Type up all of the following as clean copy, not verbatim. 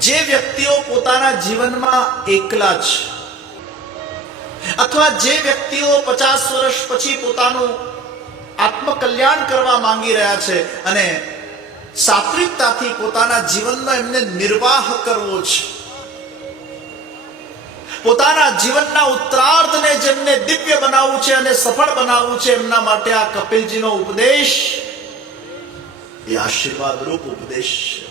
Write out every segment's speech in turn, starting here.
જે વ્યક્તિઓ પોતાના જીવનમાં એકલા છે, અથવા જે વ્યક્તિઓ 50 વર્ષ પછી પોતાનું આત્મકલ્યાણ કરવા માંગી રહ્યા છે અને સાત્વિકતાથી પોતાના જીવનનો એમને નિર્વાહ કરવો છે, પોતાના જીવનના ઉત્તરાર્ધને જેમને દિવ્ય બનાવવું છે અને સફળ બનાવવું છે, એમના માટે આ કપિલજીનો ઉપદેશ એ આશીર્વાદરૂપ ઉપદેશ છે.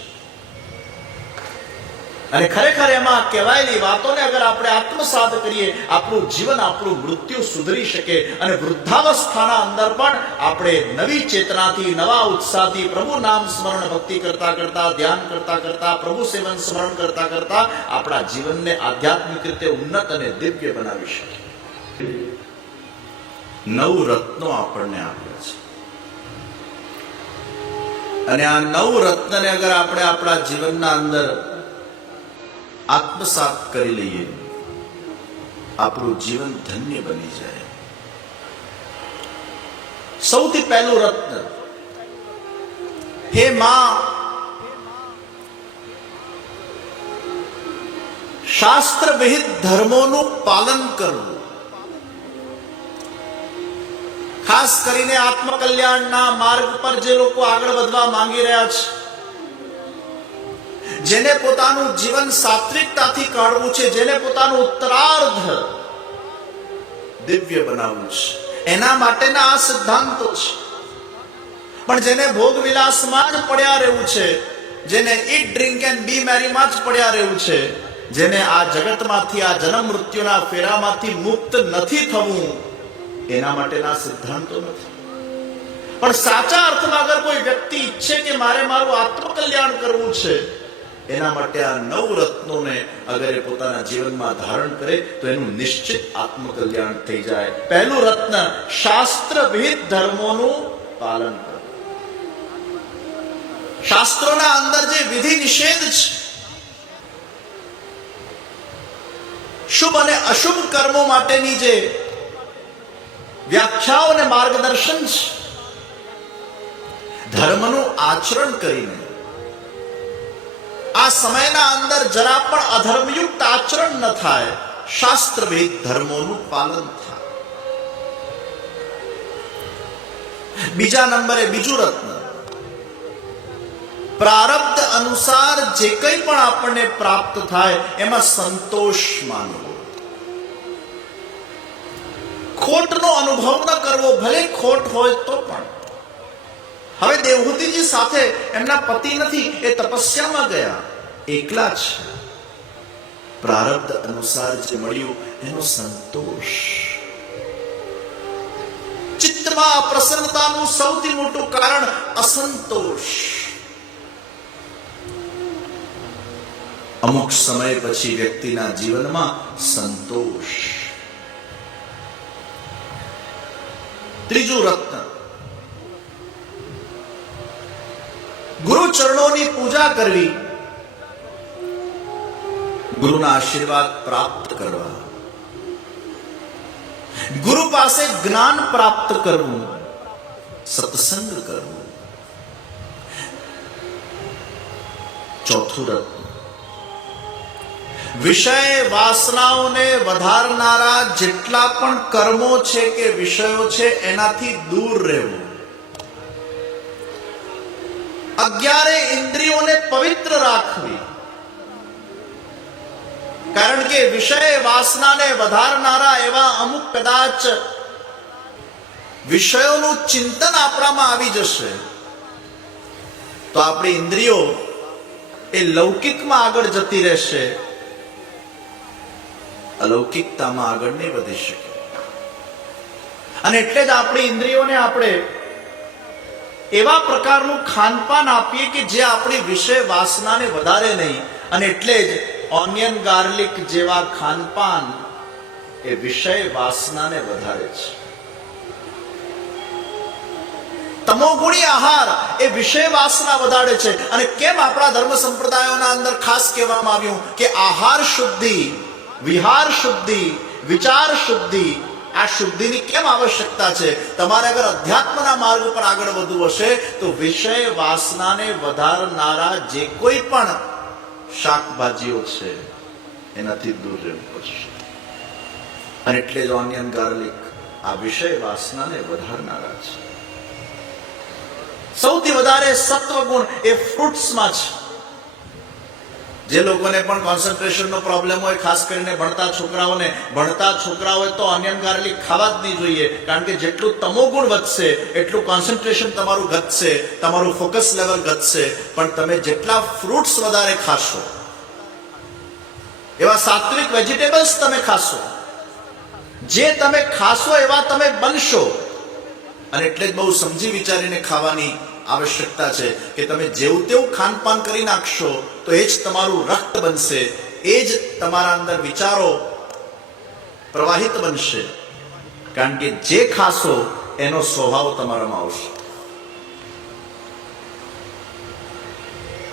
અને ખરેખર એમાં કહેવાયેલી વાતોને અગર આપણે આત્મસાત કરીએ, આપણું જીવન, આપણું મૃત્યુ સુધરી શકે અને વૃદ્ધાવસ્થાના અંદર પણ આપણે નવી ચેતનાથી, નવા ઉત્સાહથી પ્રભુ નામ સ્મરણ ભક્તિ કરતા કરતા, ધ્યાન કરતા કરતા, પ્રભુ સેવન સ્મરણ કરતા કરતા આપણા જીવનને આધ્યાત્મિક રીતે ઉન્નત અને દિવ્ય બનાવી શકીએ. 9 રત્નો આપણને આપ્યા છે અને આ 9 રત્નને અગર આપણે આપણા જીવનના અંદર આત્મસાત કરી લઈએ, આપણું જીવન ધન્ય બની જાય. સૌથી પહેલું રત્ન, હે માં, શાસ્ત્ર વિહિત ધર્મોનું પાલન કરવું. ખાસ કરીને આત્મકલ્યાણના માર્ગ પર જે લોકો આગળ વધવા માંગી રહ્યા છે, જેને પોતાનું જીવન સાત્વિકતાથી કાઢવું છે, જેને પોતાનું ઉત્તરાર્ધ દિવ્ય બનાવવું છે, એના માટેના આ સિદ્ધાંતો છે. પણ જેને ભોગ વિલાસમાં જ પડ્યા રહેવું છે, જેને ઈટ ડ્રિંક એન્ડ બી મેરીમાં જ પડ્યા રહેવું છે, જેને આ જગતમાંથી, આ જન્મ મૃત્યુના ફેરામાંથી મુક્ત નથી થવું, એના માટેના સિદ્ધાંતો નથી. પણ સાચા અર્થમાં અગર કોઈ વ્યક્તિ ઈચ્છે કે મારે મારું આત્મકલ્યાણ કરવું છે, એના માટે આ 9 રત્નોને અગર એ પોતાના જીવનમાં ધારણ કરે તો એનું નિશ્ચિત આત્મકલ્યાણ થઈ જાય. પહેલું રત્ન, શાસ્ત્ર વિહિત ધર્મોનું પાલન કરવું. શાસ્ત્રોના અંદર જે વિધિ નિષેધ છે, શુભ અને અશુભ કર્મો માટેની જે વ્યાખ્યાઓ અને માર્ગદર્શન છે, ધર્મનું આચરણ કરીને આ સમયના અંદર જરા પણ અધર્મયુક્ત આચરણ ન થાય, શાસ્ત્ર વિહિત ધર્મોનું પાલન થાય. બીજા નંબરે બીજું રત્ન, પ્રારબ્ધ અનુસાર જે કંઈ પણ આપણને પ્રાપ્ત થાય એમાં સંતોષ માનવો. ખોટનો અનુભવ ન કરવો, ભલે ખોટ હોય તો પણ. હવે દેવહૂતિજી સાથે એમના પતિ નથી, એ તપસ્યામાં ગયા, એકલા છે. પ્રારબ્ધ અનુસાર જે મળ્યું એનો સંતોષ. ચિત્તમાં અપ્રસન્નતાનું સૌથી મોટું કારણ અસંતોષ. અમુક સમય પછી વ્યક્તિના જીવનમાં સંતોષ. ત્રીજું રત્ન, ગુરુ ચરણોની પૂજા કરવી, ગુરુના આશીર્વાદ પ્રાપ્ત કરવા, ગુરુ પાસે જ્ઞાન પ્રાપ્ત કરવું, સત્સંગ કરવું. ચોથું રત્ન, વિષય વાસનાઓને વધારનારા જેટલા પણ કર્મો છે કે વિષયો છે એનાથી દૂર રહેવું. 11 ઇન્દ્રિયોને પવિત્ર રાખવી. કારણ કે વિષય વાસનાને વધારનારા એવા અમુક કદાચ વિષયોનું ચિંતન આપણામાં આવી જશે તો આપણી ઇન્દ્રિયો એ લૌકિકમાં આગળ જતી રહેશે, અલૌકિકતામાં આગળ નહીં વધી શકે. અને એટલે જ આપણી ઇન્દ્રિયોને આપણે એવા પ્રકારનું ખાનપાન આપીએ કે જે આપણી વિષય વાસનાને વધારે નહીં. અને એટલે જ ઓનિયન ગાર્લિક જેવા ખાનપાન એ વિષય વાસનાને વધારે છે. તમોગુણી આહાર એ વિષય વાસના વધારે છે. અને કેમ આપણા ધર્મ સંપ્રદાયોના અંદર ખાસ કહેવામાં આવ્યું કે આહાર શુદ્ધિ, વિહાર શુદ્ધિ, વિચાર શુદ્ધિ આ શુદ્ધિની કેમ આવશ્યકતા છે? તમારે અગર અધ્યાત્મના માર્ગ પર આગળ વધવું હશે તો વિષય વાસનાને વધારનારા જે કોઈ પણ શાકભાજીઓ છે એનાથી દૂર રહેવું પડશે. અને એટલે જ ઓનિયન ગાર્લિક આ વિષય વાસનાને વધારનારા છે. સૌથી વધારે સત્વગુણ એ ફ્રૂટ્સમાં છે. જે લોકોને પણ કોન્સન્ટ્રેશનનો પ્રોબ્લેમ હોય, ખાસ કરીને ભણતા છોકરાઓએ તો ઓનિયન ગાર્લિક ખાવા જ નહીં જોઈએ. કારણ કે જેટલું તમોગુણ વધશે એટલું કોન્સન્ટ્રેશન તમારું ઘટશે, તમારું ફોકસ લેવલ ઘટશે. પણ તમે જેટલા ફ્રૂટ્સ વધારે ખાશો, એવા સાત્વિક વેજીટેબલ્સ તમે ખાશો, જે તમે ખાશો એવા તમે બનશો. અને એટલે જ બહુ સમજી વિચારીને ખાવાની આવશ્યકતા છે કે તમે જેવું તેવું ખાનપાન કરી નાખશો તો એ જ તમારું રક્ત બનશે, એ જ તમારા અંદર વિચારો પ્રવાહિત બનશે. કારણ કે જે ખાશો એનો સ્વભાવ તમારામાં આવશે,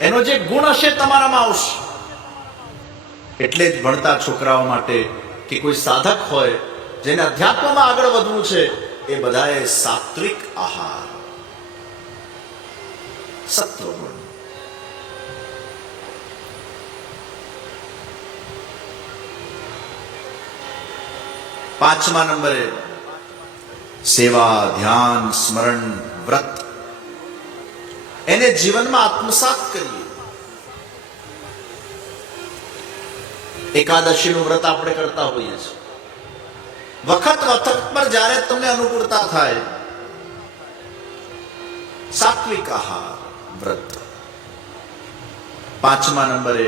એનો જે ગુણ હશે તમારામાં આવશે. એટલે જ ભણતા છોકરાઓ માટે કે કોઈ સાધક હોય જેને અધ્યાત્મમાં આગળ વધવું છે, એ બધાએ સાત્વિક આહાર, સત્વગુણ. 5મા નંબરે સેવા, ધ્યાન, સ્મરણ, વ્રત એને જીવનમાં આત્મસાત કરીએ. એકાદશીનું વ્રત આપણે કરતા હોઈએ છીએ. વખત પર જ્યારે તમને અનુકૂળતા થાય, સાત્વિક આહાર, વ્રત. 5મા નંબરે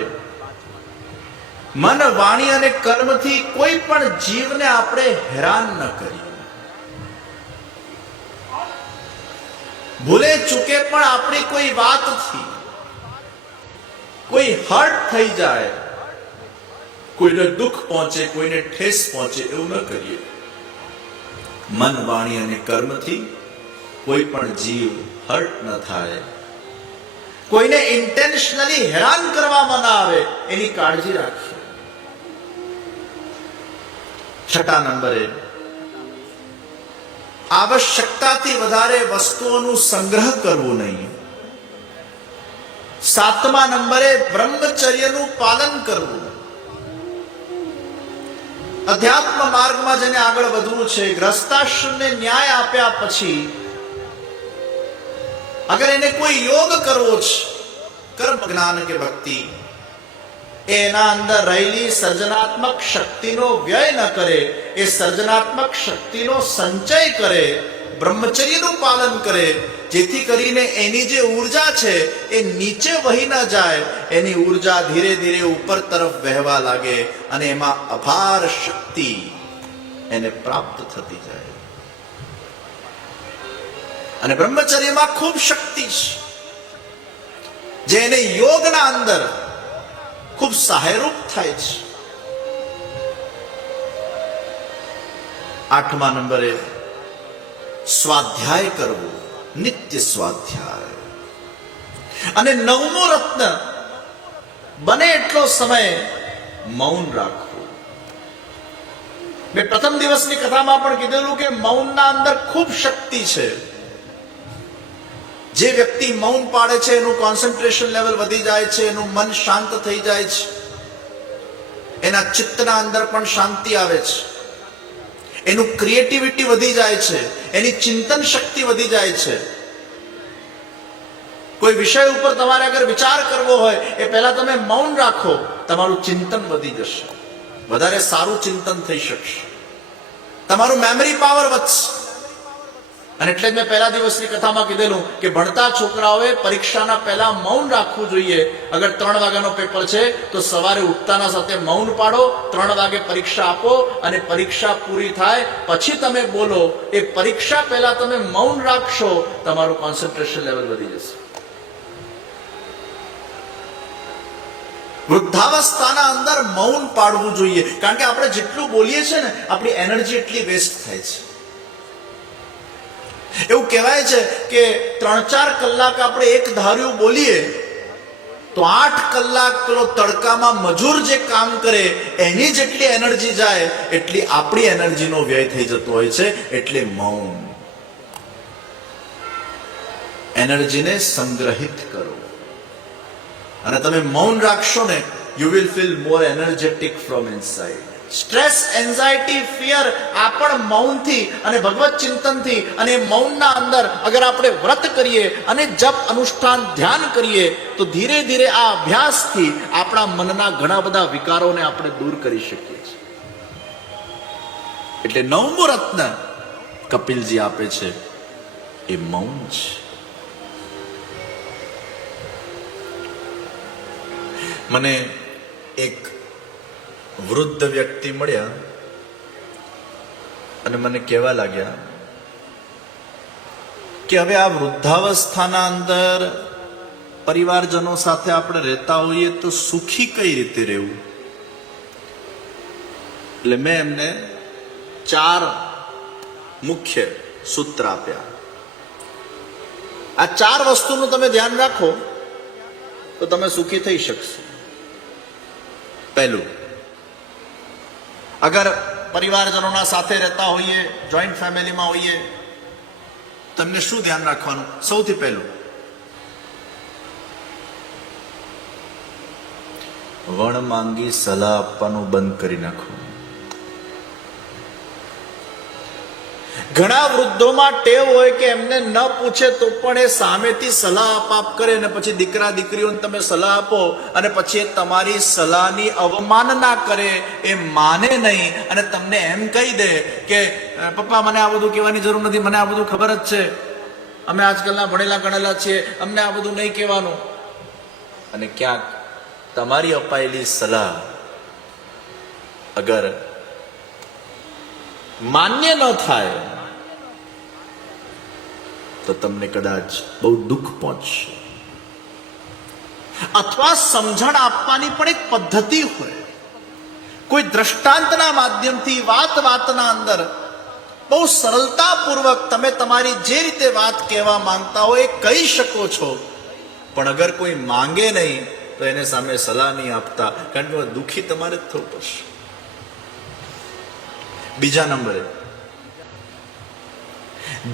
મન, વાણી અને કર્મથી કોઈ પણ જીવને આપણે હેરાન ન કરીએ. ભૂલે ચૂકે પણ આપણી કોઈ વાતથી કોઈ હર્ટ થઈ જાય, કોઈને દુઃખ પહોંચે, કોઈને ઠેસ પહોંચે, એવું ન કરીએ. મન, વાણી અને કર્મથી કોઈ પણ જીવ હર્ટ ન થાય, કોઈને ઇન્ટેન્શનલી હેરાન કરવામાં ના આવે, એની કાળજી રાખીએ. 6મા નંબરે આવશ્યકતાથી વધારે વસ્તુઓનું સંગ્રહ કરવું નહીં. 7મા નંબરે બ્રહ્મચર્યનું પાલન કરવું. અધ્યાત્મ માર્ગમાં જેને આગળ વધવું છે, ગ્રસ્તાશ્રમને ન્યાય આપ્યા પછી અગર એને કોઈ યોગ કરવો છે, કર્મ, જ્ઞાન કે ભક્તિ, એના અંદર રહેલી સર્જનાત્મક શક્તિનો વ્યય ન કરે, એ સર્જનાત્મક શક્તિનો સંચય કરે, બ્રહ્મચર્યનું પાલન કરે, જેથી કરીને એની જે ઉર્જા છે એ નીચે વહી ન જાય, એની ઉર્જા ધીરે ધીરે ઉપર તરફ વહેવા લાગે અને એમાં અપાર શક્તિ એને પ્રાપ્ત થતી જાય. અને બ્રહ્મચર્યમાં ખૂબ શક્તિ છે, જે એને યોગના અંદર ખૂબ સહાયરૂપ થાય છે. 8મા નંબરે સ્વાધ્યાય કરવો, નિત્ય સ્વાધ્યાય. અને 9મો રત્ન, બને એટલો સમય મૌન રાખવું. મેં પ્રથમ દિવસની કથામાં પણ કીધેલું કે મૌનના અંદર ખૂબ શક્તિ છે. જે વ્યક્તિ મૌન પાડે છે એનું કોન્સન્ટ્રેશન લેવલ વધી જાય છે, એનું મન શાંત થઈ જાય છે, એના ચિત્તના અંદર પણ શાંતિ આવે છે, એનું ક્રિએટિવિટી વધી જાય છે, એની ચિંતન શક્તિ વધી જાય છે. કોઈ વિષય ઉપર તમારે અગર વિચાર કરવો હોય, એ પહેલા તમે મૌન રાખો, તમારું ચિંતન વધી જશે, વધારે સારું ચિંતન થઈ શકશે, તમારું મેમરી પાવર વધશે. અને એટલે જ મેં પહેલા દિવસની કથામાં કીધેલું કે ભણતા છોકરાઓએ પરીક્ષાના પહેલા મૌન રાખવું જોઈએ. અગર 3 વાગ્યાનો પેપર છે તો સવારે ઉઠતાના સાથે મૌન પાડો, 3 વાગે પરીક્ષા આપો, અને પરીક્ષા પૂરી થાય પછી તમે બોલો. એ પરીક્ષા પહેલા તમે મૌન રાખશો, તમારું કોન્સન્ટ્રેશન લેવલ વધી જશે. વૃદ્ધાવસ્થાના અંદર મૌન પાડવું જોઈએ, કારણ કે આપણે જેટલું બોલીએ છીએ ને, આપણી એનર્જી એટલી વેસ્ટ થાય છે. એવું કહેવાય છે કે 3-4 કલાક આપણે એક ધાર્યું બોલીએ તો 8 કલાક પેલો તડકામાં મજૂર જે કામ કરે એની જેટલી એનર્જી જાય એટલી આપણી એનર્જીનો વ્યય થઈ જતો હોય છે. એટલે મૌન, એનર્જીને સંગ્રહિત કરો. અને તમે મૌન રાખશો ને, you will feel more energetic from inside. Stress, anxiety, fear આ પણ મૌનથી અને ભગવત ચિંતનથી અને મૌનના અંદર અગર આપણે વ્રત કરીએ અને જપ અનુષ્ઠાન ધ્યાન કરીએ તો ધીરે ધીરે આ અભ્યાસથી આપણા મનના ઘણા બધા વિકારોને આપણે દૂર કરી શકીએ છીએ. એટલે 9મું રત્ન કપિલજી આપે છે એ મૌન છે. મને એક વૃદ્ધ વ્યક્તિ મળ્યા અને મને કહેવા લાગ્યા કે હવે આ વૃદ્ધાવસ્થાના અંદર પરિવારજનો સાથે આપણે રહેતા હોઈએ તો સુખી કઈ રીતે રહેવું. એટલે મેં એમને 4 મુખ્ય સૂત્ર આપ્યા. આ 4 વસ્તુનું તમે ધ્યાન રાખો તો તમે સુખી થઈ શકશો. પહેલું, અગર પરિવારજનોના સાથે રહેતા હોઈએ, જોઈન્ટ ફેમિલીમાં હોઈએ, તમને શું ધ્યાન રાખવાનું? સૌથી પહેલું, વણ માંગી સલાહ આપવાનું બંધ કરી નાખો. ઘણા વૃદ્ધોમાં ટેવ હોય કે એમને ન પૂછે તો પણ એ સામેથી સલાહ આપ કરે અને પછી દીકરા દીકરીઓને તમે સલાહ આપો અને પછી તમારી સલાહની અવમાનના કરે, એ માને નહીં અને તમને એમ કહી દે કે પપ્પા મને આ બધું કહેવાની જરૂર નથી, મને આ બધું ખબર જ છે, અમે આજકાલના ભણેલા ગણેલા છીએ, અમને આ બધું નહીં કહેવાનું. અને ક્યાંક તમારી અપાયેલી સલાહ અગર માન્ય ન થાય તો તમને કદાચ બહુ દુઃખ પહોંચશે. અથવા સમજણ આપવાની પણ એક પદ્ધતિ હોય, કોઈ દ્રષ્ટાંતના માધ્યમથી વાતના અંદર બહુ સરળતાપૂર્વક તમે તમારી જે રીતે વાત કહેવા માંગતા હો એ કહી શકો છો. પણ અગર કોઈ માંગે નહીં તો એને સામે સલાહ નહીં આપતા, કારણ કે દુઃખી તમારે જ થવું પડશે. બીજા નંબરે,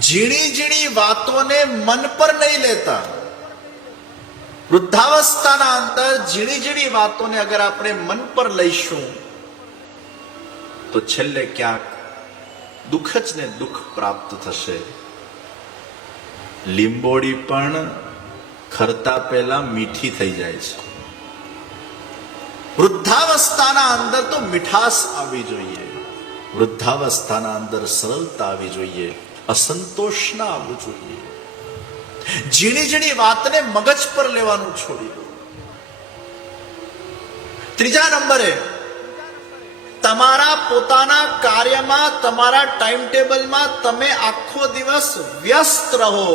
ઝીણી ઝીણી વાતોને મન પર નહીં લેતા. વૃદ્ધાવસ્થાના અંદર ઝીણી ઝીણી વાતોને અગર આપણે મન પર લઈશું તો છેલ્લે ક્યાંક દુઃખ જ ને દુઃખ પ્રાપ્ત થશે. લીંબોડી પણ ખરતા પહેલા મીઠી થઈ જાય છે. વૃદ્ધાવસ્થાના અંદર તો મીઠાશ આવવી જોઈએ, વૃદ્ધાવસ્થાના અંદર સરળતા આવવી જોઈએ, અસંતોષ ના આવવું જોઈએ. ઝીણી ઝીણી વાતને મગજ પર લેવાનું છોડી દો. ત્રીજા નંબરે, તમારા પોતાના કાર્યમાં, તમારા ટાઈમ ટેબલમાં તમે આખો દિવસ વ્યસ્ત રહો,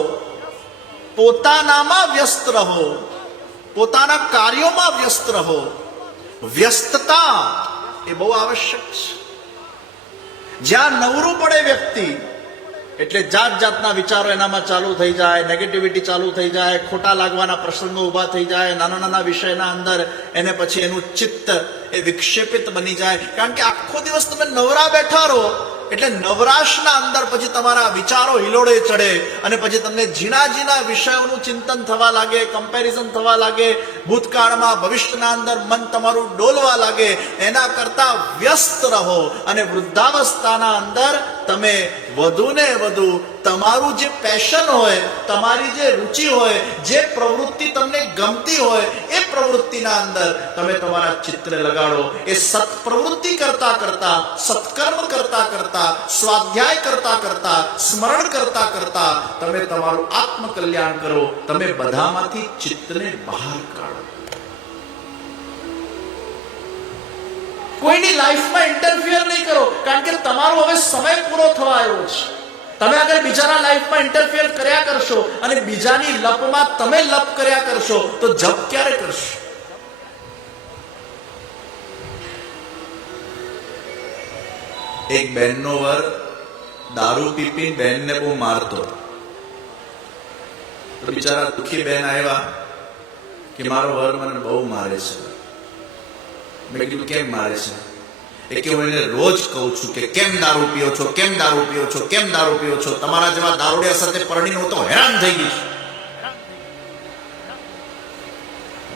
પોતાનામાં વ્યસ્ત રહો, પોતાના કાર્યોમાં વ્યસ્ત રહો. વ્યસ્તતા એ બહુ આવશ્યક છે. જ્યાં નવરું પડે વ્યક્તિ એટલે જાત જાતના વિચારો એનામાં ચાલુ થઈ જાય, નેગેટિવિટી ચાલુ થઈ જાય, ખોટા લાગવાના પ્રસંગો ઊભા થઈ જાય, નાના નાના વિષયના અંદર એને પછી એનું ચિત્ત એ વિક્ષેપિત બની જાય. કારણ કે આખો દિવસ તમે નવરા બેઠા રહો એટલે નવરાશના અંદર પછી તમારા વિચારો હિલોડે ચડે અને પછી તમને ઝીણા ઝીણા વિષયોનું ચિંતન થવા લાગે, કમ્પેરિઝન થવા લાગે, ભૂતકાળમાં ભવિષ્યના અંદર મન તમારું ડોલવા લાગે. એના કરતા વ્યસ્ત રહો અને વૃદ્ધાવસ્થાના અંદર તમે વધુ ને વધુ તમારું જે પેશન હોય, તમારી જે રુચિ હોય, જે પ્રવૃત્તિ તમને ગમતી હોય એ પ્રવૃત્તિના અંદર તમે તમારા ચિત્ત લગાડો. એ સત્પ્રવૃત્તિ કરતા કરતા, સત્કર્મ કરતા કરતા, સ્વાધ્યાય કરતા કરતા, સ્મરણ કરતા કરતા તમે તમારું આત્મકલ્યાણ કરો. તમે બધામાંથી ચિત્તને બહાર કાઢો. કોઈની લાઈફમાં ઇન્ટરફિયર નહીં કરો, કારણ કે તમારો હવે સમય પૂરો થવા આવ્યો છે. તમે અગર બીજાના લાઈફમાં ઇન્ટરફિયર કર્યા કરશો અને બીજાની લપમાં તમે લપ કર્યા કરશો તો જપ ક્યારે કરશો? એક બહેનનો વર દારૂ પીપી બહેનને બહુ મારતો. બિચારા દુખી બહેન આવ્યા કે મારો વર મને બહુ મારે છે. મેં કીધું કેમ મારે છે? એ કે હું એને રોજ કહું છું કે કેમ દારૂ પીઓ છો, કેમ દારૂ પીઓ છો, કેમ દારૂ પીઓ છો? તમારા જેવા દારૂડિયા સાથે પરણીને હું તો હેરાન થઈ ગઈ છું.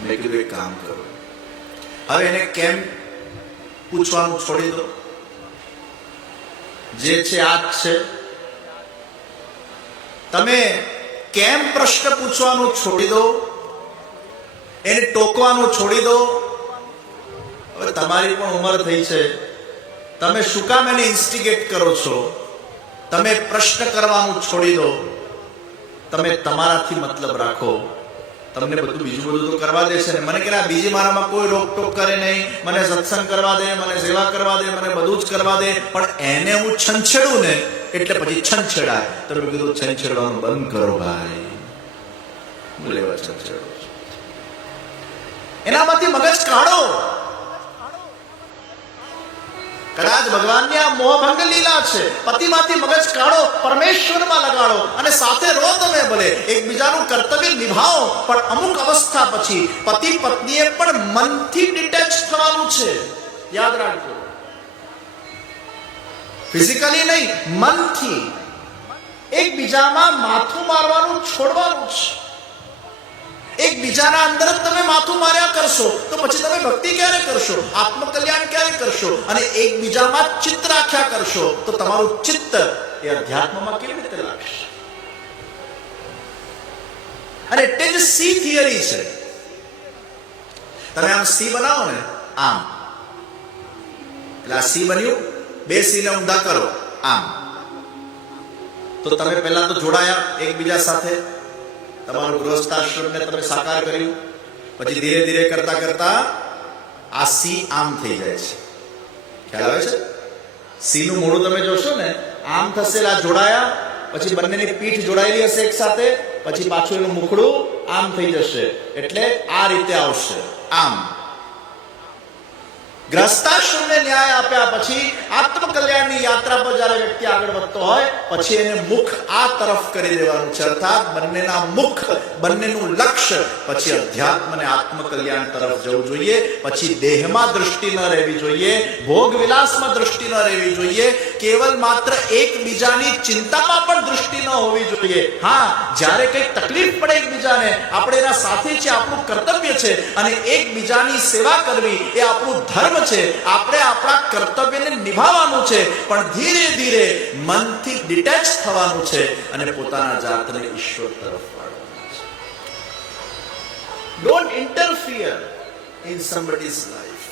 મેં કીધું એક કામ કરો, હવે એને કેમ પૂછવાનું છોડી દો. જે છે આ જ છે. તમે કેમ પ્રશ્ન પૂછવાનું છોડી દો, એને ટોકવાનું છોડી દો. હવે તમારી પણ ઉંમર થઈ છે, તમે શું કામ એને ઇન્સ્ટિગેટ કરો છો? તમે પ્રશ્ન કરવાનું છોડી દો. તમે તમારાથી મતલબ રાખો. તમને બધું બીજું બધું તો કરવા દે છે ને. મને કે બીજી મારામાં કોઈ રોકટોક કરે નહીં, મને સત્સંગ કરવા દે, મને સેવા કરવા દે, મને બધું જ કરવા દે, પણ એને હું છંછેડું ને એટલે પછી છંછેડાય. તો મેં કીધું છંછેડવાનું બંધ કરો ભાઈ. બોલે છંછેડો, એનામાંથી મગજ કાઢો. કદાચ ભગવાનની આ મોહભંગ લીલા છે. પતિમાંથી મગજ કાઢો, પરમેશ્વરમાં લગાડો અને સાથે રહો. તમે ભલે એકબીજાનું કર્તવ્ય નિભાવો, પણ અમુક અવસ્થા પછી પતિ પત્નીએ પણ મનથી ડિટેચ થવાનું છે. યાદ રાખજો, ફિઝિકલી નહીં, મનથી એકબીજામાં માથું મારવાનું છોડવાનું છે. એકબીજાના અંદર જ તમે માથું માર્યા કરશો તો પછી તમે ભક્તિ ક્યારે કરશો, આત્મકલ્યાણ ક્યારે કરશો? અને એકબીજામાં ચિત્ત રાખ્યા કરશો તો તમારું ચિત્ત એ અધ્યાત્મમાં કેવી રીતે લાગશે? અને એટલે જ સી થિયરી છે. તમે આમ સી બનાવો ને, આમ એટલે આ સી બન્યું, બે સી ને ઊંધા કરો આમ, તો તમે પહેલા તો જોડાયા એકબીજા સાથે. તમારું ગૃહસ્થાશ્રમને તમે સાકાર કર્યું. પછી ધીરે ધીરે કરતા કરતા આ સી આમ થઈ જાય છે. ખ્યાલ આવે છે? સી નું મોઢું તમે જોશો ને આમ થશે. આ જોડાયા પછી બંનેની પીઠ જોડાયેલી હશે એક સાથે, પછી પાછું એનું મુખડું આમ થઈ જશે. એટલે આ રીતે આવશે આમ. ગ્રસ્તાશ્રમને ન્યાય આપ્યા પછી આત્મકલ્યાણની યાત્રા પર જ્યારે વ્યક્તિ આગળ વધતો હોય પછી એને મુખ આ તરફ કરી દેવાનું છે. અર્થાત બંનેના મુખ, બંનેનું લક્ષ્ય પછી અધ્યાત્મ અને આત્મકલ્યાણ તરફ જવું જોઈએ. પછી દેહમાં દૃષ્ટિ ન રહેવી જોઈએ, ભોગ વિલાસમાં દૃષ્ટિ ન રહેવી જોઈએ, કેવલ માત્ર એકબીજાની ચિંતામાં પણ દૃષ્ટિ ન હોવી જોઈએ. હા, જ્યારે કંઈક તકલીફ પડે એકબીજાને, આપણે એના સાથી છે, આપણું કર્તવ્ય છે, અને એકબીજાની સેવા કરવી એ આપણું ધર્મ છે. આપણે આપણા કર્તવ્યને નિભાવવાનું છે, પણ ધીરે ધીરે મનથી ડિટેચ થવાનું છે અને પોતાના જાતને ઈશ્વર તરફ વાળવાનું છે. Don't interfere in somebody's life.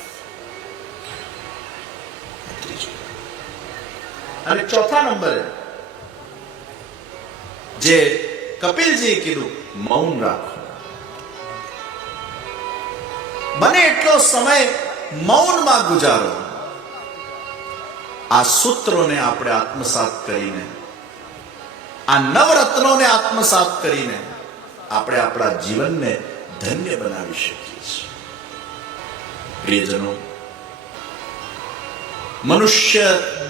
અને ચોથા નંબરે જે કપિલજીએ કીધું, મૌન રાખો. બને એટલો સમય મૌનમાં ગુજારો. આ સૂત્રોને આપણે આત્મસાત કરીને, આ નવરત્નોને આત્મસાત કરીને આપણે આપણા જીવનને ધન્ય બનાવી શકીએ છીએ. પ્રિયજનો, મનુષ્ય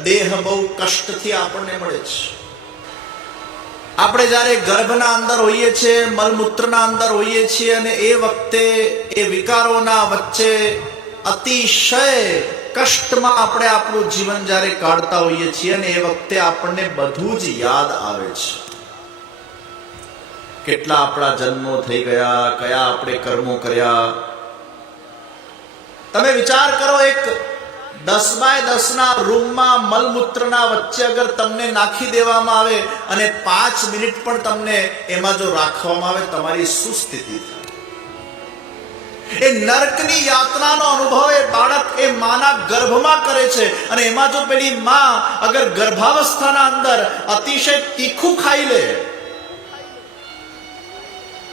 દેહ બહુ કષ્ટથી આપણને મળે છે. આપણે જ્યારે ગર્ભના અંદર હોઈએ છીએ, મલમૂત્રના અંદર હોઈએ છીએ, અને એ વખતે એ વિકારોના વચ્ચે અતિશય કષ્ટમાં આપણે આપણું જીવન જ્યારે કાઢતા હોઈએ છીએ, અને એ વખતે આપણને બધું જ યાદ આવે છે. કેટલા આપણા જન્મો થઈ ગયા, કયા આપણે કર્મો કર્યા. તમે વિચાર કરો, એક 10x10 ના રૂમમાં મલમૂત્રના વચ્ચે અગર તમને નાખી દેવામાં આવે અને 5 મિનિટ પણ તમને એમાં જો રાખવામાં આવે, તમારી શું સ્થિતિ થાય? એ નરકની યાતનાનો અનુભવ એ બાળક એ માના ગર્ભમાં કરે છે. અને એમાં જો પેલી માં અગર ગર્ભાવસ્થાના અંદર અતિશય તીખું ખાઈ લે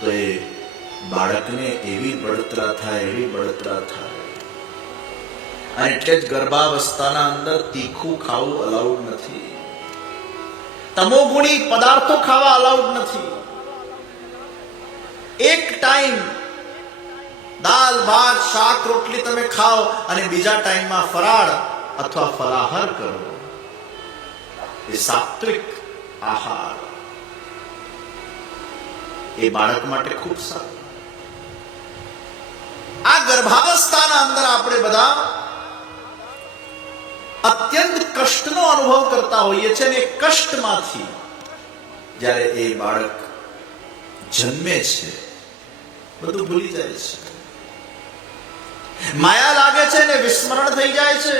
તો એ બાળકને એવી બળતરા થાય, એવી બળતરા થાય. અને એટલે જ ગર્ભાવસ્થાના અંદર તીખું ખાવું અલાઉડ નથી. તમોગુણી પદાર્થો ખાવા અલાઉડ નથી. એક ટાઈમ દાલ ભાત શાક રોટલી તમે ખાઓ અને બીજા ટાઈમમાં ફરાળ અથવા ફલાહાર કરો. એ સાત્વિક આહાર એ બાળક માટે ખૂબ સારું. આ ગર્ભાવસ્થાના અંદર આપણે બધા અત્યંત કષ્ટનો અનુભવ કરતા હોઈએ છીએ, અને કષ્ટમાંથી જ્યારે એ બાળક જન્મે છે બધું ભૂલી જાય છે, માયા લાગે છે ને વિસ્મરણ થઈ જાય છે,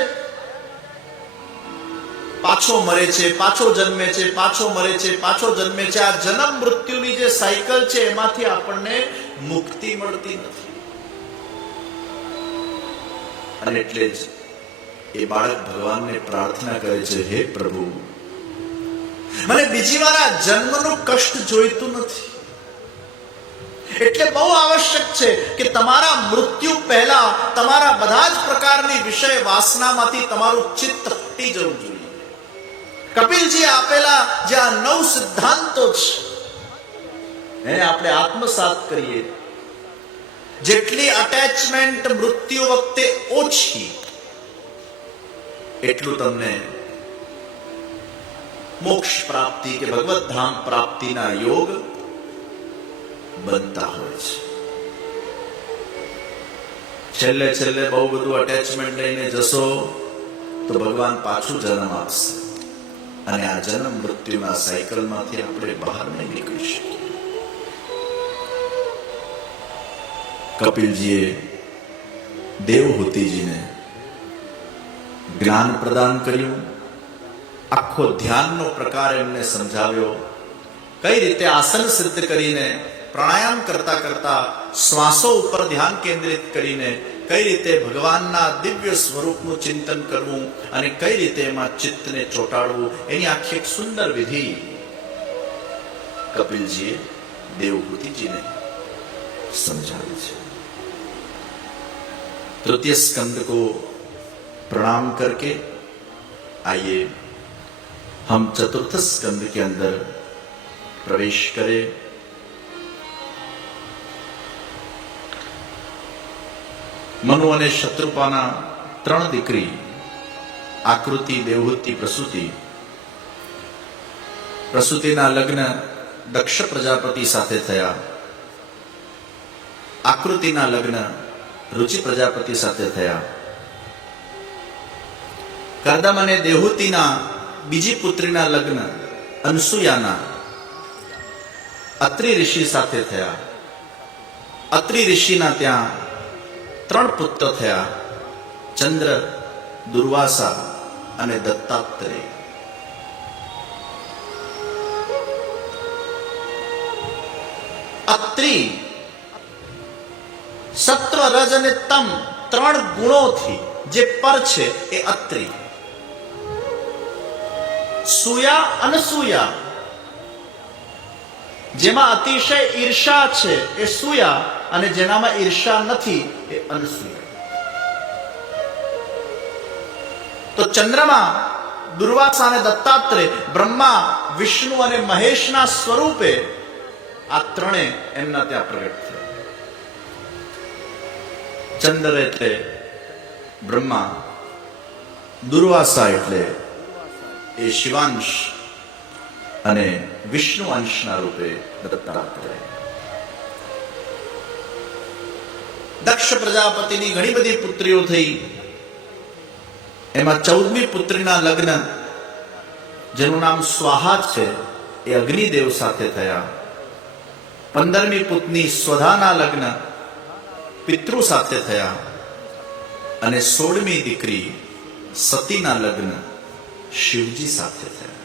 પાછો મરે છે, પાછો જન્મે છે, પાછો મરે છે, પાછો જન્મે છે. આ જન્મ મૃત્યુની જે સાયકલ છે એમાંથી આપણને મુક્તિ મળતી નથી. અને એટલે જ એ બાળક ભગવાનને પ્રાર્થના કરે છે, હે પ્રભુ, મને બીજી વાર આ જન્મનું કષ્ટ જોઈતું નથી. એટલે બહુ આવશ્યક છે કે તમારા મૃત્યુ પહેલા તમારા બધા જ પ્રકારની વિષય વાસનામાંથી તમારું ચિત્ત હટી જવું જોઈએ. કપિલજી આપેલા જે આ 9 સિદ્ધાંતો છે એને આપણે આત્મસાત કરીએ. જેટલી અટેચમેન્ટ મૃત્યુ વખતે ઓછી, એટલું તમને મોક્ષ પ્રાપ્તિ કે ભગવત ધામ પ્રાપ્તિના યોગ બનતા હોય છે. છેલ્લે છેલ્લે બહુ બધું અટેચમેન્ટ લઈને જશો તો ભગવાન પાછું જન્મ આપશે, અને આ જન્મ મૃત્યુના સાયકલમાંથી આપણે બહાર નહીં નીકળી શકીએ. કપિલજીએ દેવહૂતિજીને જ્ઞાન પ્રદાન કર્યું, આખો ધ્યાનનો પ્રકાર એમને સમજાવ્યો, કઈ રીતે આસન સિદ્ધ કરીને પ્રાણાયામ કરતા કરતા શ્વાસો ઉપર ધ્યાન કેન્દ્રિત કરીને કઈ રીતે ભગવાનના દિવ્ય સ્વરૂપનું ચિંતન કરવું અને કઈ રીતે એમાં ચિત્તને ચોંટાડવું, એની આખી એક સુંદર વિધિ કપિલજીએ દેવહૂતિજીને समझाई है। तृतीय स्कंद को प्रणाम करके आइए हम चतुर्थ स्कंद के अंदर प्रवेश करें। मनु અને શત્રુપાના ત્રણ દીકરી આકૃતિ, દેવહૂતિ, પ્રસૂતિ. પ્રસૂતિના લગ્ન દક્ષ પ્રજાપતિ સાથે થયા. આકૃતિના લગ્ન રુચિ પ્રજાપતિ સાથે થયા. કરદમ અને દેવહૂતિના બીજી પુત્રીના લગ્ન અનસુયાના અત્રિ ઋષિ સાથે થયા. અત્રિ ઋષિના ત્યાં ત્રણ પુત્ર થયા: ચંદ્ર, દુર્વાસા અને દત્તાત્રેય. અત્રિ સત્વ, રજ અને તમ ત્રણ ગુણોથી જે પર છે એ અત્રિ. સુયા, અનસુયા, જેમાં અતિશય ઈર્ષા છે એ સુયા, અને જેનામાં ઈર્ષા નથી એ અનસુયા. તો ચંદ્રમાં દુર્વાસા અને દત્તાત્રેય, બ્રહ્મા, વિષ્ણુ અને મહેશના સ્વરૂપે આ ત્રણે એમના ત્યાં પ્રગટ થયા. ચંદ્ર એટલે બ્રહ્મા, દુર્વાસા એટલે એ શિવાંશ, અને વિષ્ણુ અંશના રૂપે દત્તાત્રેય. દક્ષ પ્રજાપતિની ઘણી બધી પુત્રીઓ થઈ. એમાં 14મી પુત્રીના લગ્ન, જેનું નામ સ્વાહા છે, એ અગ્નિદેવ સાથે થયા. 15મી પુત્ની સ્વધાના લગ્ન પિતૃ સાથે થયા. અને 16મી દીકરી સતીના લગ્ન શિવજી સાથે થયા.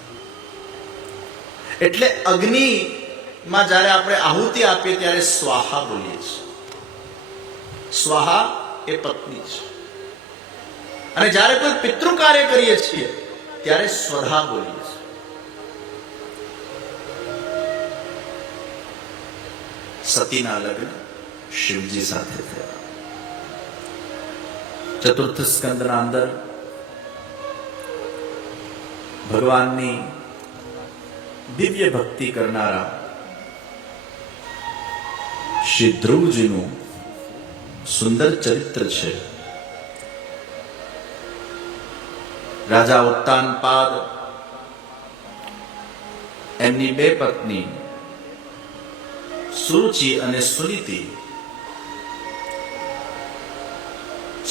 એટલે અગ્નિમાં જ્યારે આપણે આહુતિ આપીએ ત્યારે સ્વાહા બોલીએ છીએ. સ્વાહા એ પત્ની છે. અને જ્યારે કોઈ પિતૃ કાર્ય કરીએ છીએ ત્યારે સ્વધા બોલીએ છીએ. સતીના લગ્ન શિવજી સાથે થયા. ચતુર્થ સ્કંદના અંદર ભગવાનની દિવ્ય ભક્તિ કરનારા શ્રી ધ્રુવજીનું સુંદર ચરિત્ર છે. રાજા ઉત્તાનપાદ, એમની બે પત્ની સુરુચિ અને સુનીતિ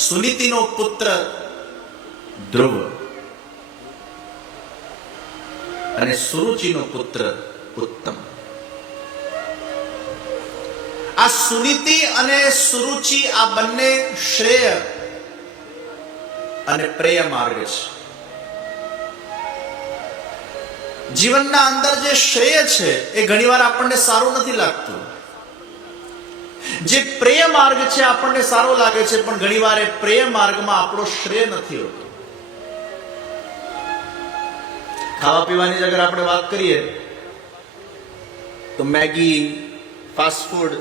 સુનીતિનો પુત્ર ધ્રુવ અને સુરુચિનો પુત્ર ઉત્તમ. આ સુનીતિ અને સુરુચિ આ બંને શ્રેય અને પ્રેય માર્ગ છે. જીવનના અંદર જે શ્રેય છે એ ઘણીવાર આપણને સારું નથી લાગતું. જે પ્રેય માર્ગ છે આપણને સારો લાગે છે, પણ ઘણીવાર એ પ્રેય માર્ગમાં આપણો શ્રેય નથી હોતો. ખાવા પીવાની જ અગર આપણે વાત કરીએ તો મેગી, ફાસ્ટ ફૂડ,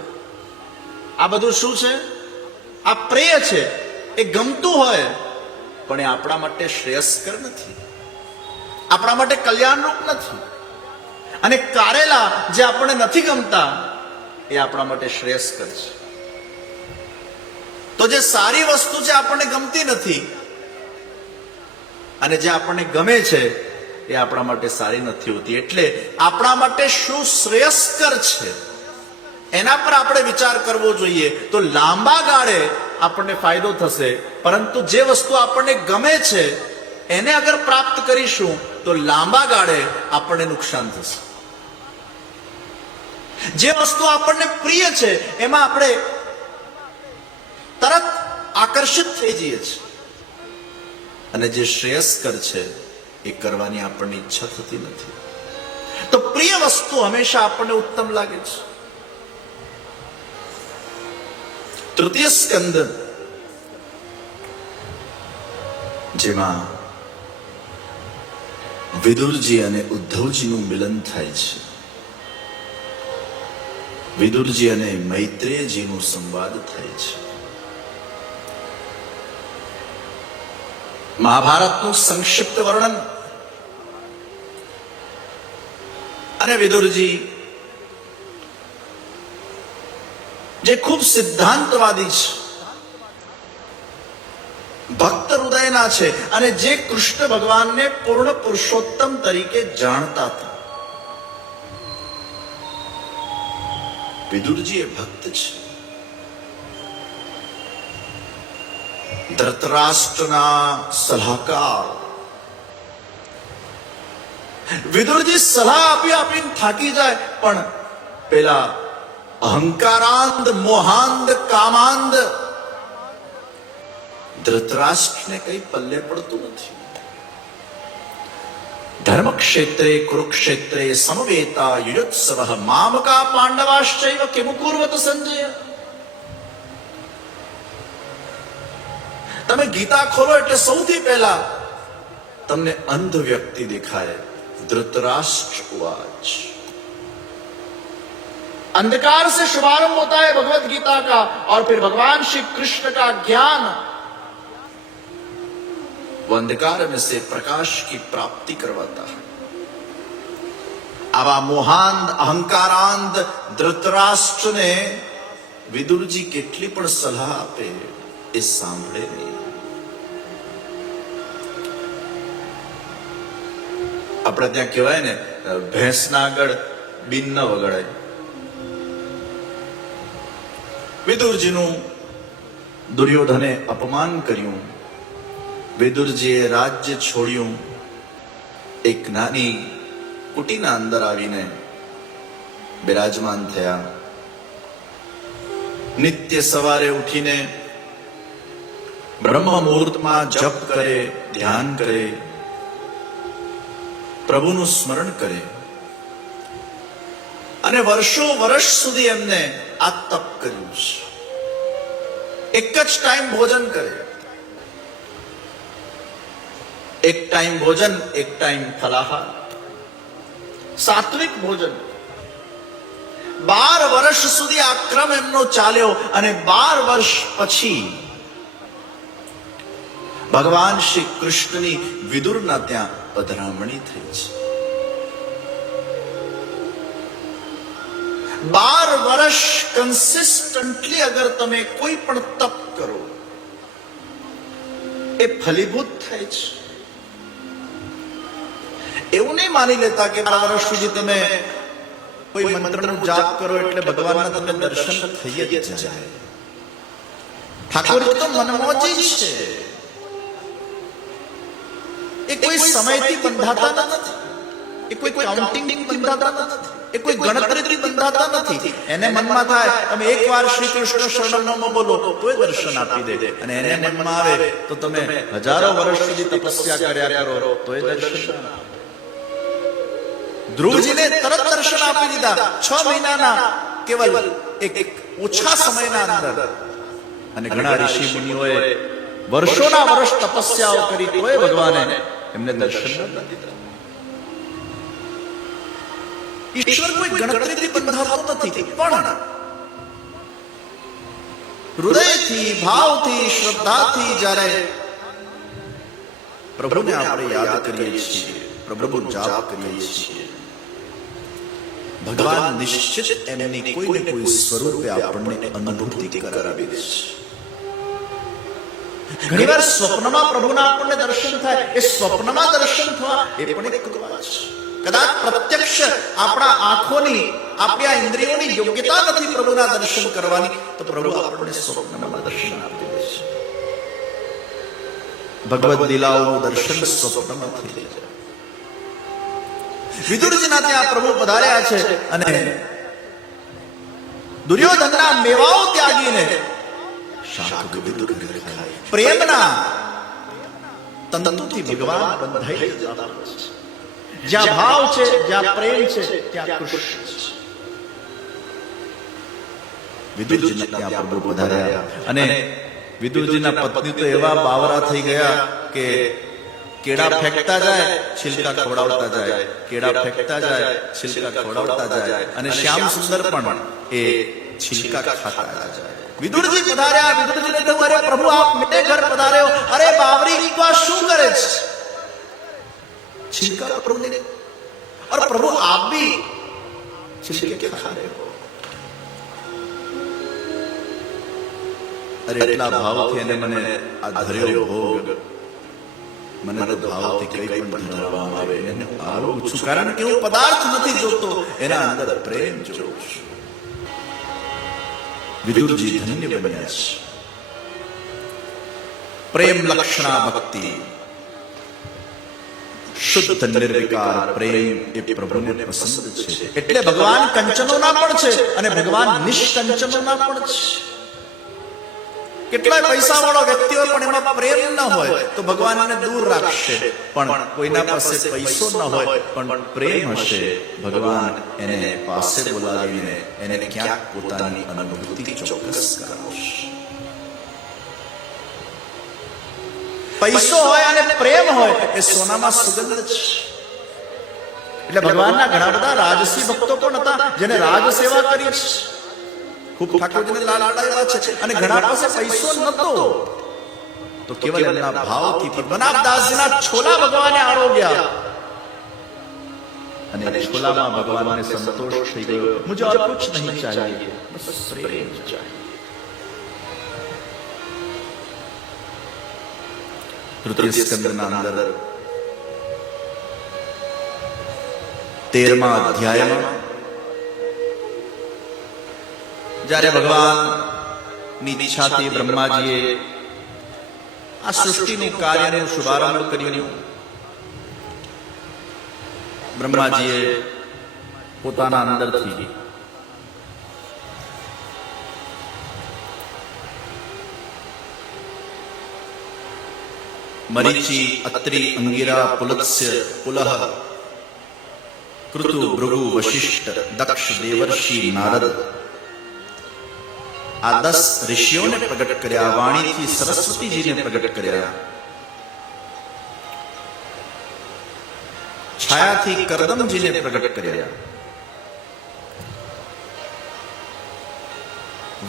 આ બધું શું છે? આ પ્રેય છે. એ ગમતું હોય પણ એ આપણા માટે શ્રેયસ્કર નથી, આપણા માટે કલ્યાણરૂપ નથી. અને કારેલા જે આપણને નથી ગમતા એ આપણા માટે શ્રેયસ્કર છે. તો જે સારી વસ્તુ છે આપણને ગમતી નથી, અને જે આપણને ગમે છે એ આપણા માટે સારી નથી હોતી. એટલે આપણા માટે શું શ્રેયસ્કર છે એના પર આપણે વિચાર કરવો જોઈએ. તો લાંબા ગાળે આપણને ફાયદો થશે, પરંતુ જે વસ્તુ આપણને ગમે છે એને અગર પ્રાપ્ત કરીશું તો લાંબા ગાળે આપણને નુકસાન થશે. જે વસ્તુ આપણને પ્રિય છે એમાં આપણે તરત આકર્ષિત થઈ જઈએ છીએ, અને જે શ્રેયસ્કર છે એ કરવાની આપણને ઈચ્છા થતી નથી. તો પ્રિય વસ્તુ હંમેશા આપણને ઉત્તમ લાગે છે. તૃતીય સ્કંદ, જેમાં વિદુરજી અને ઉદ્ધવજીનું મિલન થાય છે, વિદુરજી અને મૈત્રેયજીનો સંવાદ થાય છે. મહાભારતનું સંક્ષિપ્ત વર્ણન. અને વિદુરજી જે ખૂબ સિદ્ધાંતવાદી છે, ભક્ત હૃદયના છે, અને જે કૃષ્ણ ભગવાનને પૂર્ણ પુરુષોત્તમ તરીકે જાણતા હતા. વિદુરજી એ ભક્ત છે. ધૃતરાષ્ટ્રના સલાહકાર. વિદુરજી સલાહ આપી આપીને થાકી જાય, પણ પેલા અહંકારાંધ, મોહાંધ, કામાંધ ધૃતરાષ્ટ્રને કઈ પલ્લે પડતું નથી. ધર્મક્ષેત્રે કુરુક્ષેત્રે સમવેતા યુયોત્સવઃ મામકા પાંડવાશ્ચૈવ કિમુકુર્વત સંજય. તમે ગીતા ખોલો એટલે સૌથી પહેલા તમને અંધ વ્યક્તિ દેખાય. धृतराष्ट्र उवाच. अंधकार से शुभारंभ होता है भगवत गीता का, और फिर भगवान श्री कृष्ण का ज्ञान वो अंधकार में से प्रकाश की प्राप्ति करवाता है. आवा मोहांध, अहंकारांध धृतराष्ट्रने विदुरजी કેટલી પણ સલાહ આપે એ સાંભળે નહીં. આપણે ત્યાં કહેવાય ને, ભેંસના આગળ બીન ન વગાડાય. વિદુરજીનું દુર્યોધને અપમાન કર્યું. વિદુરજીએ રાજ્ય છોડ્યું. એક નાની કુટીના અંદર આવીને બિરાજમાન થયા. નિત્ય સવારે ઉઠીને બ્રહ્મ મુહૂર્તમાં જપ કરે, ધ્યાન કરે, પ્રભુનું સ્મરણ કરે, અને વર્ષો વર્ષ સુધી એમને આ તપ કર્યું છે. એક જ ટાઈમ ભોજન કરે. એક ટાઈમ ભોજન, એક ટાઈમ ફલાહાર, સાત્વિક ભોજન. 12 વર્ષ સુધી આ ક્રમ એમનો ચાલ્યો, અને 12 વર્ષ પછી ભગવાન શ્રી કૃષ્ણની વિદુરના ત્યાં પધરામણી થઈ છે. 12 વર્ષ કન્સિસ્ટન્ટલી અગર તમે કોઈ પણ તપ કરો એ ફલીભૂત થાય છે. એવું નહીં માની લેતા કે 12 વર્ષ સુધી તમે કોઈ મંત્રનો જાપ કરો એટલે ભગવાનના તમને દર્શન થઈ જ જાય. ઠાકોરજી તો મનમોજી છે. એ કોઈ સમયથી બંધાતા નથી, એ કોઈ કાઉન્ટિંગ બંધાતા નથી, એ કોઈ ગણતરીથી બંધાતા નથી. એને મનમાં થાય તમે એકવાર શ્રી કૃષ્ણ શરણમ બોલો તોય દર્શન આપી દે, અને એને મનમાં આવે તો તમે હજારો વર્ષ સુધી તપસ્યા કર્યા કરો તોય દર્શન. ધ્રુવજીને તરત દર્શન આપી દીધા 6 મહિનાના કેવલ એક ઓછા સમયના અંદર. અને ઘણા ઋષિ મુનિઓએ વર્ષોના વર્ષ તપસ્યાઓ કરી તોય ભગવાને એમને દર્શન ન દીધા. ઈશ્વર કોઈ ગણતરીથી બંધાતો નથી, પણ હૃદયથી, ભાવથી, શ્રદ્ધાથી જ્યારે પ્રભુને આપણે યાદ કરીએ છીએ, પ્રભુનો જાપ કરીએ છીએ, ભગવાન નિશ્ચિત એમની કોઈ ને કોઈ સ્વરૂપે આપણને અનુભૂતિ કરાવી દે છે. ઘણીવાર સ્વપ્નમાં પ્રભુના આપણને દર્શન થાય. એ સ્વપ્નમાં દર્શન થવા એ પણ એક કૃપા છે. કદાચ પ્રત્યક્ષ આપણા આંખોની, આપણી આ ઇન્દ્રિયોની યોગ્યતા નથી પ્રભુના દર્શન કરવાની, તો પ્રભુ આપણને સ્વપ્નમાં દર્શન આપી દે છે. ભગવદ લીલાઓનું દર્શન સ્વપ્નમાં થઈ જાય. વિદુરજીના ત્યાં પ્રભુ પધાર્યા છે અને દુર્યોધનના મેવાઓ ત્યાગીને શાક વિદુર ખાય. પ્રેમના તંતુથી ભગવાન બંધાઈ જતા હોય છે. જ્યાં ભાવ છે, જ્યાં પ્રેમ છે, ત્યાં કૃષ્ણ છે. વિદુરજીના ત્યાં પ્રભુ પધાર્યા અને વિદુરજીના પત્ની તો એવા બાવરા થઈ ગયા કે કેળા ફેંકતા જાય, છિલકા ખવડાવતા જાય, કેળા ફેંકતા જાય, છિલકા ખવડાવતા જાય, અને શ્યામ સુંદર પણ એ છિલકા ખાતા જાય. વિદુરજી પધાર્યા. વિદુરજીને કહ્યું, અરે પ્રભુ આપ મેરે ઘર પધાર્યો. અરે બાવરી તો આ શું કરે છે? छिलका प्रभु ने, और प्रभु आप भी छिलके के खा रहे हो. अरे એટલા ભાવથી એને મને આ ધર્યો ભોગ, મને તો ભાવથી કઈ પણ ધરવામાં આવે એને આવું છું, કારણ કે હું પદાર્થ નથી જોતો, એના અંદર પ્રેમ જોઉં છું. વિદુરજી ધન્ય બન્યા છે. પ્રેમ લક્ષણા ભક્તિ, શુદ્ધ નિર્વિકાર પ્રેમ એ પ્રભુને પસંદ છે. એટલે ભગવાન કંચનોના પણ છે અને ભગવાન નિષ્કંચનોના પણ છે. કેટલાય પૈસાવાળો વ્યક્તિ હોય પણ એમાં પ્રેમ ન હોય તો ભગવાન એને દૂર રાખશે, પણ કોઈના પાસે પૈસો ન હોય પણ પ્રેમ હશે, ભગવાન એને પાસે બોલાવીને એને ક્યાંક પોતાની અનુભૂતિ ચોક્કસ કરાવશે. પૈસો હોય અને પ્રેમ હોય એ સોનામાં સુગંધ છે. એટલે ભગવાનના ઘણા બધા રાજસી ભક્તો પણ હતા જેને રાજ સેવા કરી છે, ખૂબ ઠાકોરજીને લાડાવ્યા છે, અને ઘણા પાસે પૈસો નતો તો કેવલ એમના ભાવથી પદ્મનાભદાસજીના છોલા ભગવાને આરોગ્યા અને છોલામાં ભગવાનને સંતોષ થઈ ગયો. મુझे और कुछ नहीं चाहिए, बस प्रेम चाहिए. તૃતીય સ્કંદના અંદર 13મા અધ્યાયમાં જ્યારે ભગવાનની ઈચ્છાથી બ્રહ્માજીએ આ સૃષ્ટિનું કાર્યનું શુભારંભ કર્યું, બ્રહ્માજીએ પોતાના અંદરથી મરીચી, અત્રિ, અંગિરા, પુલત્સ્ય, પુલહ, કૃતુ, ભૃગુ, વશિષ્ઠ, દક્ષ, દેવર્ષિ, નારદ આ 10 ઋષિઓને પ્રગટ કર્યા. વાણીથી સરસ્વતીજીને પ્રગટ કર્યા. છાયાથી કરદમજીને પ્રગટ કર્યા.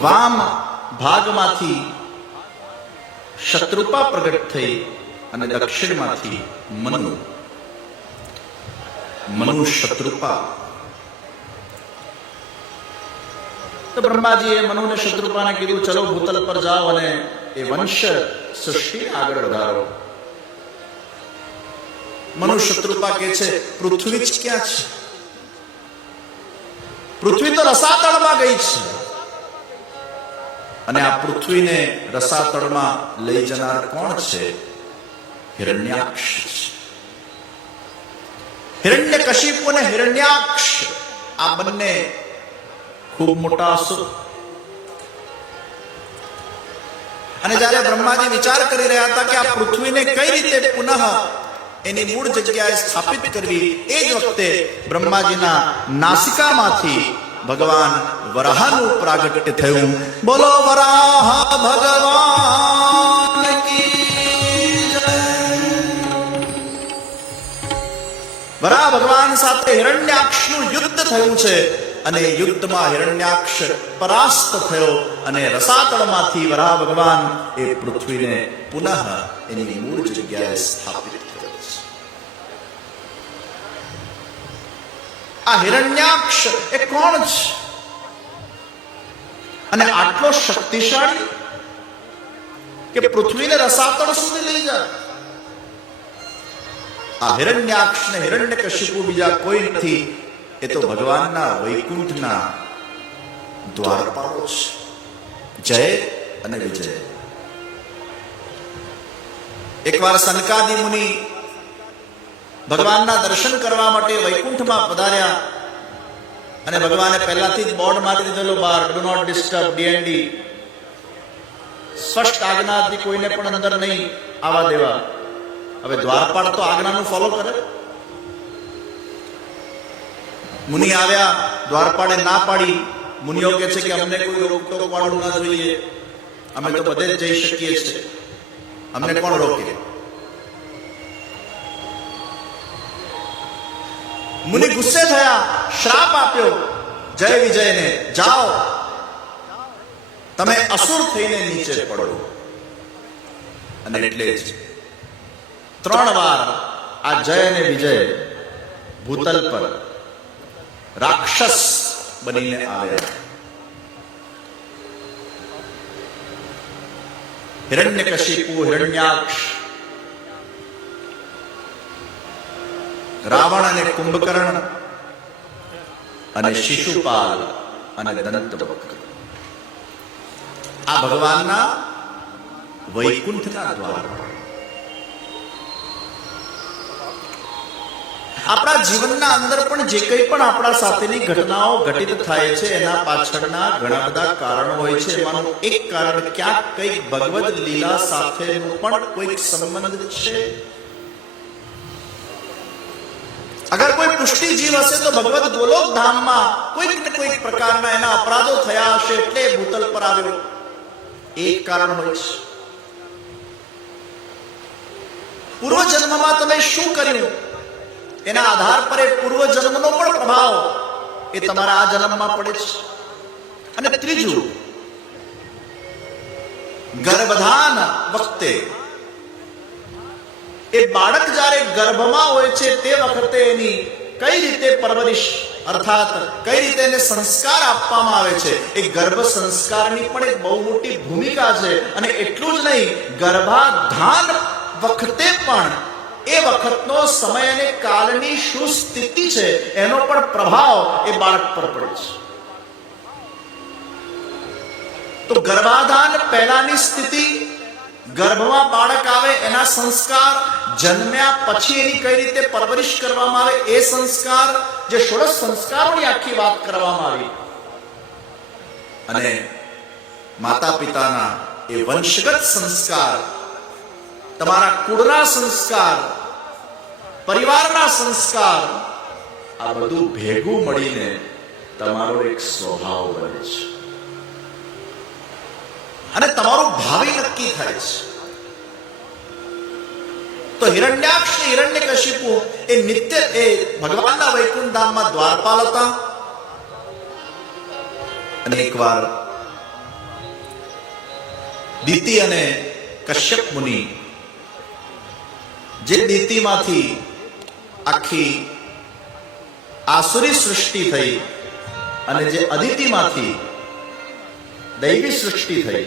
વામ ભાગમાંથી શત્રુપા પ્રગટ થઈ અને દક્ષિણમાંથી મનુ શત્રુપા. તો બ્રહ્માજીએ મનુને શત્રુપાને કીધું, ચલો ભૂતલ પર જાઓ અને એ વંશ સૃષ્ટિ આગળ વધારો. મનુ શત્રુપા કહે છે, પૃથ્વી જ ક્યાં છે? પૃથ્વી તો રસાતળમાં ગઈ છે. અને આ પૃથ્વીને રસાતળમાં લઈ જનાર કોણ છે? હિરણ્યાક્ષ. હિરણ્યકશિપુ અને હિરણ્યાક્ષ આ બંને ખૂબ મોટા અસુર. અને જ્યારે બ્રહ્માજી વિચાર કરી રહ્યા હતા કે આ પૃથ્વીને કઈ રીતે પુનઃ એની મૂળ જગ્યાએ સ્થાપિત કરવી, એ જ વખતે બ્રહ્માજીના નાસિકામાંથી ભગવાન વરાહનું પ્રાગટ્ય થયું. બોલો વરાહ ભગવાન કી જય. વરાહ ભગવાન સાથે હિરણ્યાક્ષનું યુદ્ધ થયું છે અને યુદ્ધમાં હિરણ્યાક્ષ પરાસ્ત થયો અને રસાતળમાંથી વરાહ ભગવાન એ પૃથ્વીને પુનઃ એની મૂળ જગ્યાએ સ્થાપિત કર્યો છે. આ હિરણ્યાક્ષ એ કોણ છે અને આટલો શક્તિશાળી કે પૃથ્વીને રસાતળ સુધી લઈ જાય? આ હિરણ્યાક્ષ ને હિરણ્યકશિપુ બીજા કોઈ નથી, એ તો ભગવાનના વૈકુંઠના દ્વારપાળો છે. જય અને વિજય. એકવાર સનકાદિ મુનિ ભગવાનના દર્શન કરવા માટે વૈકુંઠમાં પધાર્યા અને ભગવાને પહેલાથી જ બોર્ડ મારી દીધેલો બહાર, ડુ નોટ ડિસ્ટર્બ ડીએનડી. સ્પષ્ટ આજ્ઞાથી કોઈને પણ અંદર નહીં આવવા દેવા. હવે દ્વારપાળ તો આજ્ઞાનું ફોલો કરે. મુનિ આવ્યા, દ્વારપાળે ના પાડી. મુનિઓ કહે છે કે અમને કોઈ રોકટોક વાળું ના જોઈએ, અમે તો બધે જ જઈ શકીએ છીએ, અમને કોણ રોકે? મુનિ ગુસ્સે થયા, શ્રાપ આપ્યો જય વિજયને, જાઓ તમે અસુર થઈને નીચે પડો. અને એટલે જ 3 વાર આ જય અને વિજય ભૂતલ પર રાક્ષસ બનીને આવ્યા. હિરણ્યકશિપુ, હિરણ્યાક્ષ, રાવણ અને કુંભકર્ણ અને શિશુપાલ અને દંતવક્ર. આ ભગવાનના વૈકુંઠના દ્વાર. આપણા જીવનના અંદર પણ જે કંઈ પણ આપણા સાથેની ઘટનાઓ ઘટિત થાય છે એના પાછળના ઘણા બધા કારણો હોય છે. એમાંનું એક કારણ ક્યાંક કંઈક ભગવદ લીલા સાથેનો પણ કોઈક સંબંધ છે. અગર કોઈ પુષ્ટિ જીવ હશે તો ભગવદ ગોલોક ધામમાં કોઈક ને કોઈક પ્રકારના એના અપરાધો થયા હશે એટલે ભૂતલ પર આવ્યો. એક કારણ હોય છે. પૂર્વ જન્મમાં તમે શું કર્યું એના આધાર પર એ પૂર્વ જન્મનો પણ પ્રભાવ એ તમારા આ જન્મમાં પડે છે. અને ત્રીજું, ગર્ભધાન વખતે એ બાળક જ્યારે ગર્ભમાં હોય છે તે વખતે એની કઈ રીતે પરવરિશ અર્થાત કઈ રીતે એને સંસ્કાર આપવામાં આવે છે, એ ગર્ભ સંસ્કારની પણ એક બહુ મોટી ભૂમિકા છે. અને એટલું જ નહીં, ગર્ભાધાન વખતે પણ એ વખતનો સમય અને કાળની શું સ્થિતિ છે એનો પણ પ્રભાવ એ બાળક પર પડે છે. તો ગર્ભાધાન પહેલાની સ્થિતિ, ગર્ભમાં બાળક આવે એના સંસ્કાર, જન્મ્યા પછી એની કઈ રીતે પરવરિશ કરવામાં આવે એ સંસ્કાર, જે 16 સંસ્કારોની આખી વાત કરવામાં આવી. અને માતા પિતાના એ વંશગત સંસ્કાર, તમારા કુળના સંસ્કાર, પરિવારના સંસ્કાર, આ બધું ભેગું મળીને તમારો એક સ્વભાવ બને છે અને તમારું ભાવિ નક્કી થાય છે. તો હિરણ્યાક્ષ ને હિરણ્યકશિપુ એ નિત્ય એ ભગવાનના વૈકુંઠ ધામમાં દ્વારપાલ હતા. અને એકવાર દિતિ અને કશ્યપ મુનિ, જે દિતિમાંથી આખી આસુરી સૃષ્ટિ થઈ અને જે અદિતિમાંથી દૈવી સૃષ્ટિ થઈ,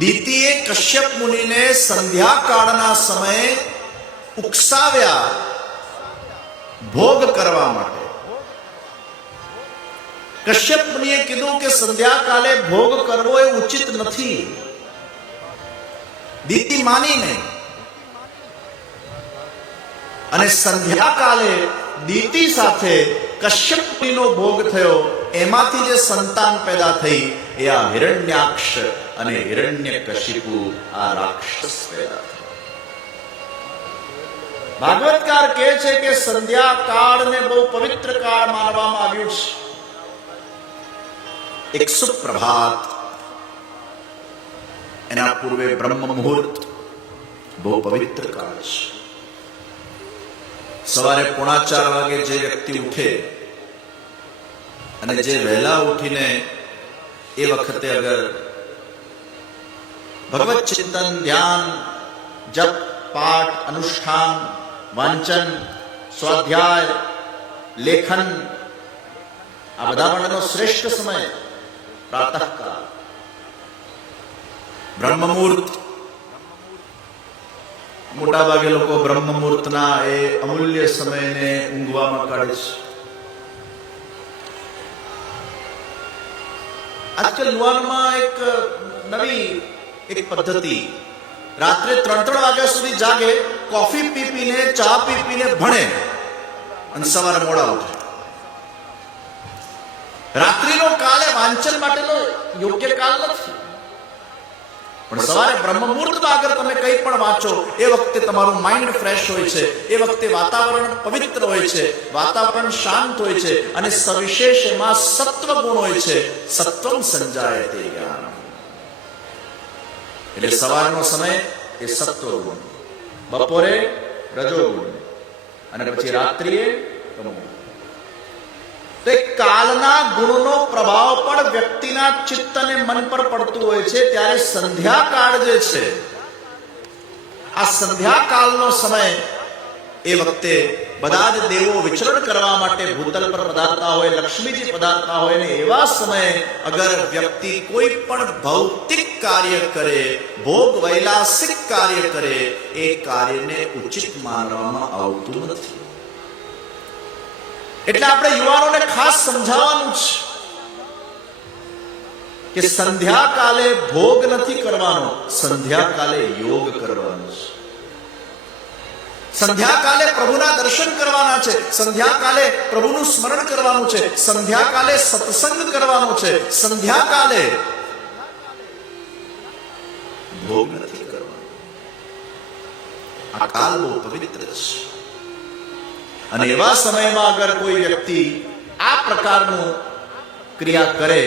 દિતિએ કશ્યપ મુનિને સંધ્યાકાળના સમયે ઉકસાવ્યા ભોગ કરવા માટે. કશ્યપ મુનિએ કીધું કે સંધ્યાકાલે ભોગ કરવો એ ઉચિત નથી. દીતી માની નહીં, અને સંધ્યાકાલે દીતી સાથે કશ્યપ મુનિનો ભોગ થયો. એમાંથી જે સંતાન પેદા થઈ એ આ હિરણ્યાક્ષ અને હિરણ્યકશિપુ આ રાક્ષસ પેદા થયા. ભાગવતકાર કહે છે કે સંધ્યા કાળને બહુ પવિત્ર કાળ માનવામાં આવ્યું છે. એક સુપ્રભાત, એના પૂર્વે બ્રહ્મ મુહૂર્ત બહુ પવિત્ર કાળ છે. સવારે 4:45 વાગે જે વ્યક્તિ ઉઠે અને જે વહેલા ઉઠીને એ વખતે અગર ભગવત ચિંતન, ધ્યાન, જપ, પાઠ, અનુષ્ઠાન, વાંચન, સ્વાધ્યાય, લેખન, આ બધા માટેનો શ્રેષ્ઠ સમય પ્રાતઃકાળ, બ્રહ્મ મુહૂર્ત. મોટા ભાગે લોકો બ્રહ્મ મુહૂર્તના એ અમૂલ્ય સમયને ઊંઘવામાં કાઢે છે. આજકાલ યુવાનમાં એક નવી પદ્ધતિ, રાત્રે 3-3 વાગ્યા સુધી જાગે, કોફી પીને, ચા પીને ભણે અને સવારે મોડા ઉઠે. રાત્રિનો કાળ એ વાંચન માટેનો યોગ્ય કાળ નથી, પણ સવારે બ્રહ્મ મુહૂર્તમાં આગળ તમે કંઈ પણ વાંચો એ વખતે તમારું માઇન્ડ ફ્રેશ હોય છે, એ વખતે વાતાવરણ પવિત્ર હોય છે, વાતાવરણ શાંત હોય છે, અને સવિશેષ એમાં સત્વ ગુણ હોય છે. સત્વમ સંજાયતે જ્ઞાન. એટલે સવારનો સમય એ સત્વ ગુણ, બપોરે રજો ગુણ, અને પછી રાત્રિએ તમો ગુણ. તો કાલના ગુણનો પ્રભાવ પણ વ્યક્તિના ચિત્ત અને મન પર પડતું હોય છે. ત્યારે સંધ્યાકાળ જે છે, આ સંધ્યાકાળનો સમય, એ વખતે બધા જ દેવો વિચરણ કરવા માટે ભૂતલ પર પધારતા હોય, લક્ષ્મીજી પધારતા હોય, ને એવા સમયે અગર વ્યક્તિ કોઈ પણ ભૌતિક કાર્ય કરે, ભોગ વૈલાસિક કાર્ય કરે, એ કાર્યને ઉચિત માનવામાં આવતું નથી. એટલે આપણે યુવાનોને ખાસ સમજાવવાનું છે કે સંધ્યાકાલે ભોગ નથી કરવાનો, સંધ્યાકાલે યોગ કરવાનો છે. સંધ્યાકાલે પ્રભુના દર્શન કરવાના છે, સંધ્યાકાલે પ્રભુનું સ્મરણ કરવાનું છે, સંધ્યાકાલે સત્સંગ કરવાનો છે, સંધ્યાકાલે ભોગ નથી કરવાનો. આ કાળ બહુ પવિત્ર છે. અને એવા સમયમાં અગર કોઈ વ્યક્તિ આ પ્રકારનું ક્રિયા કરે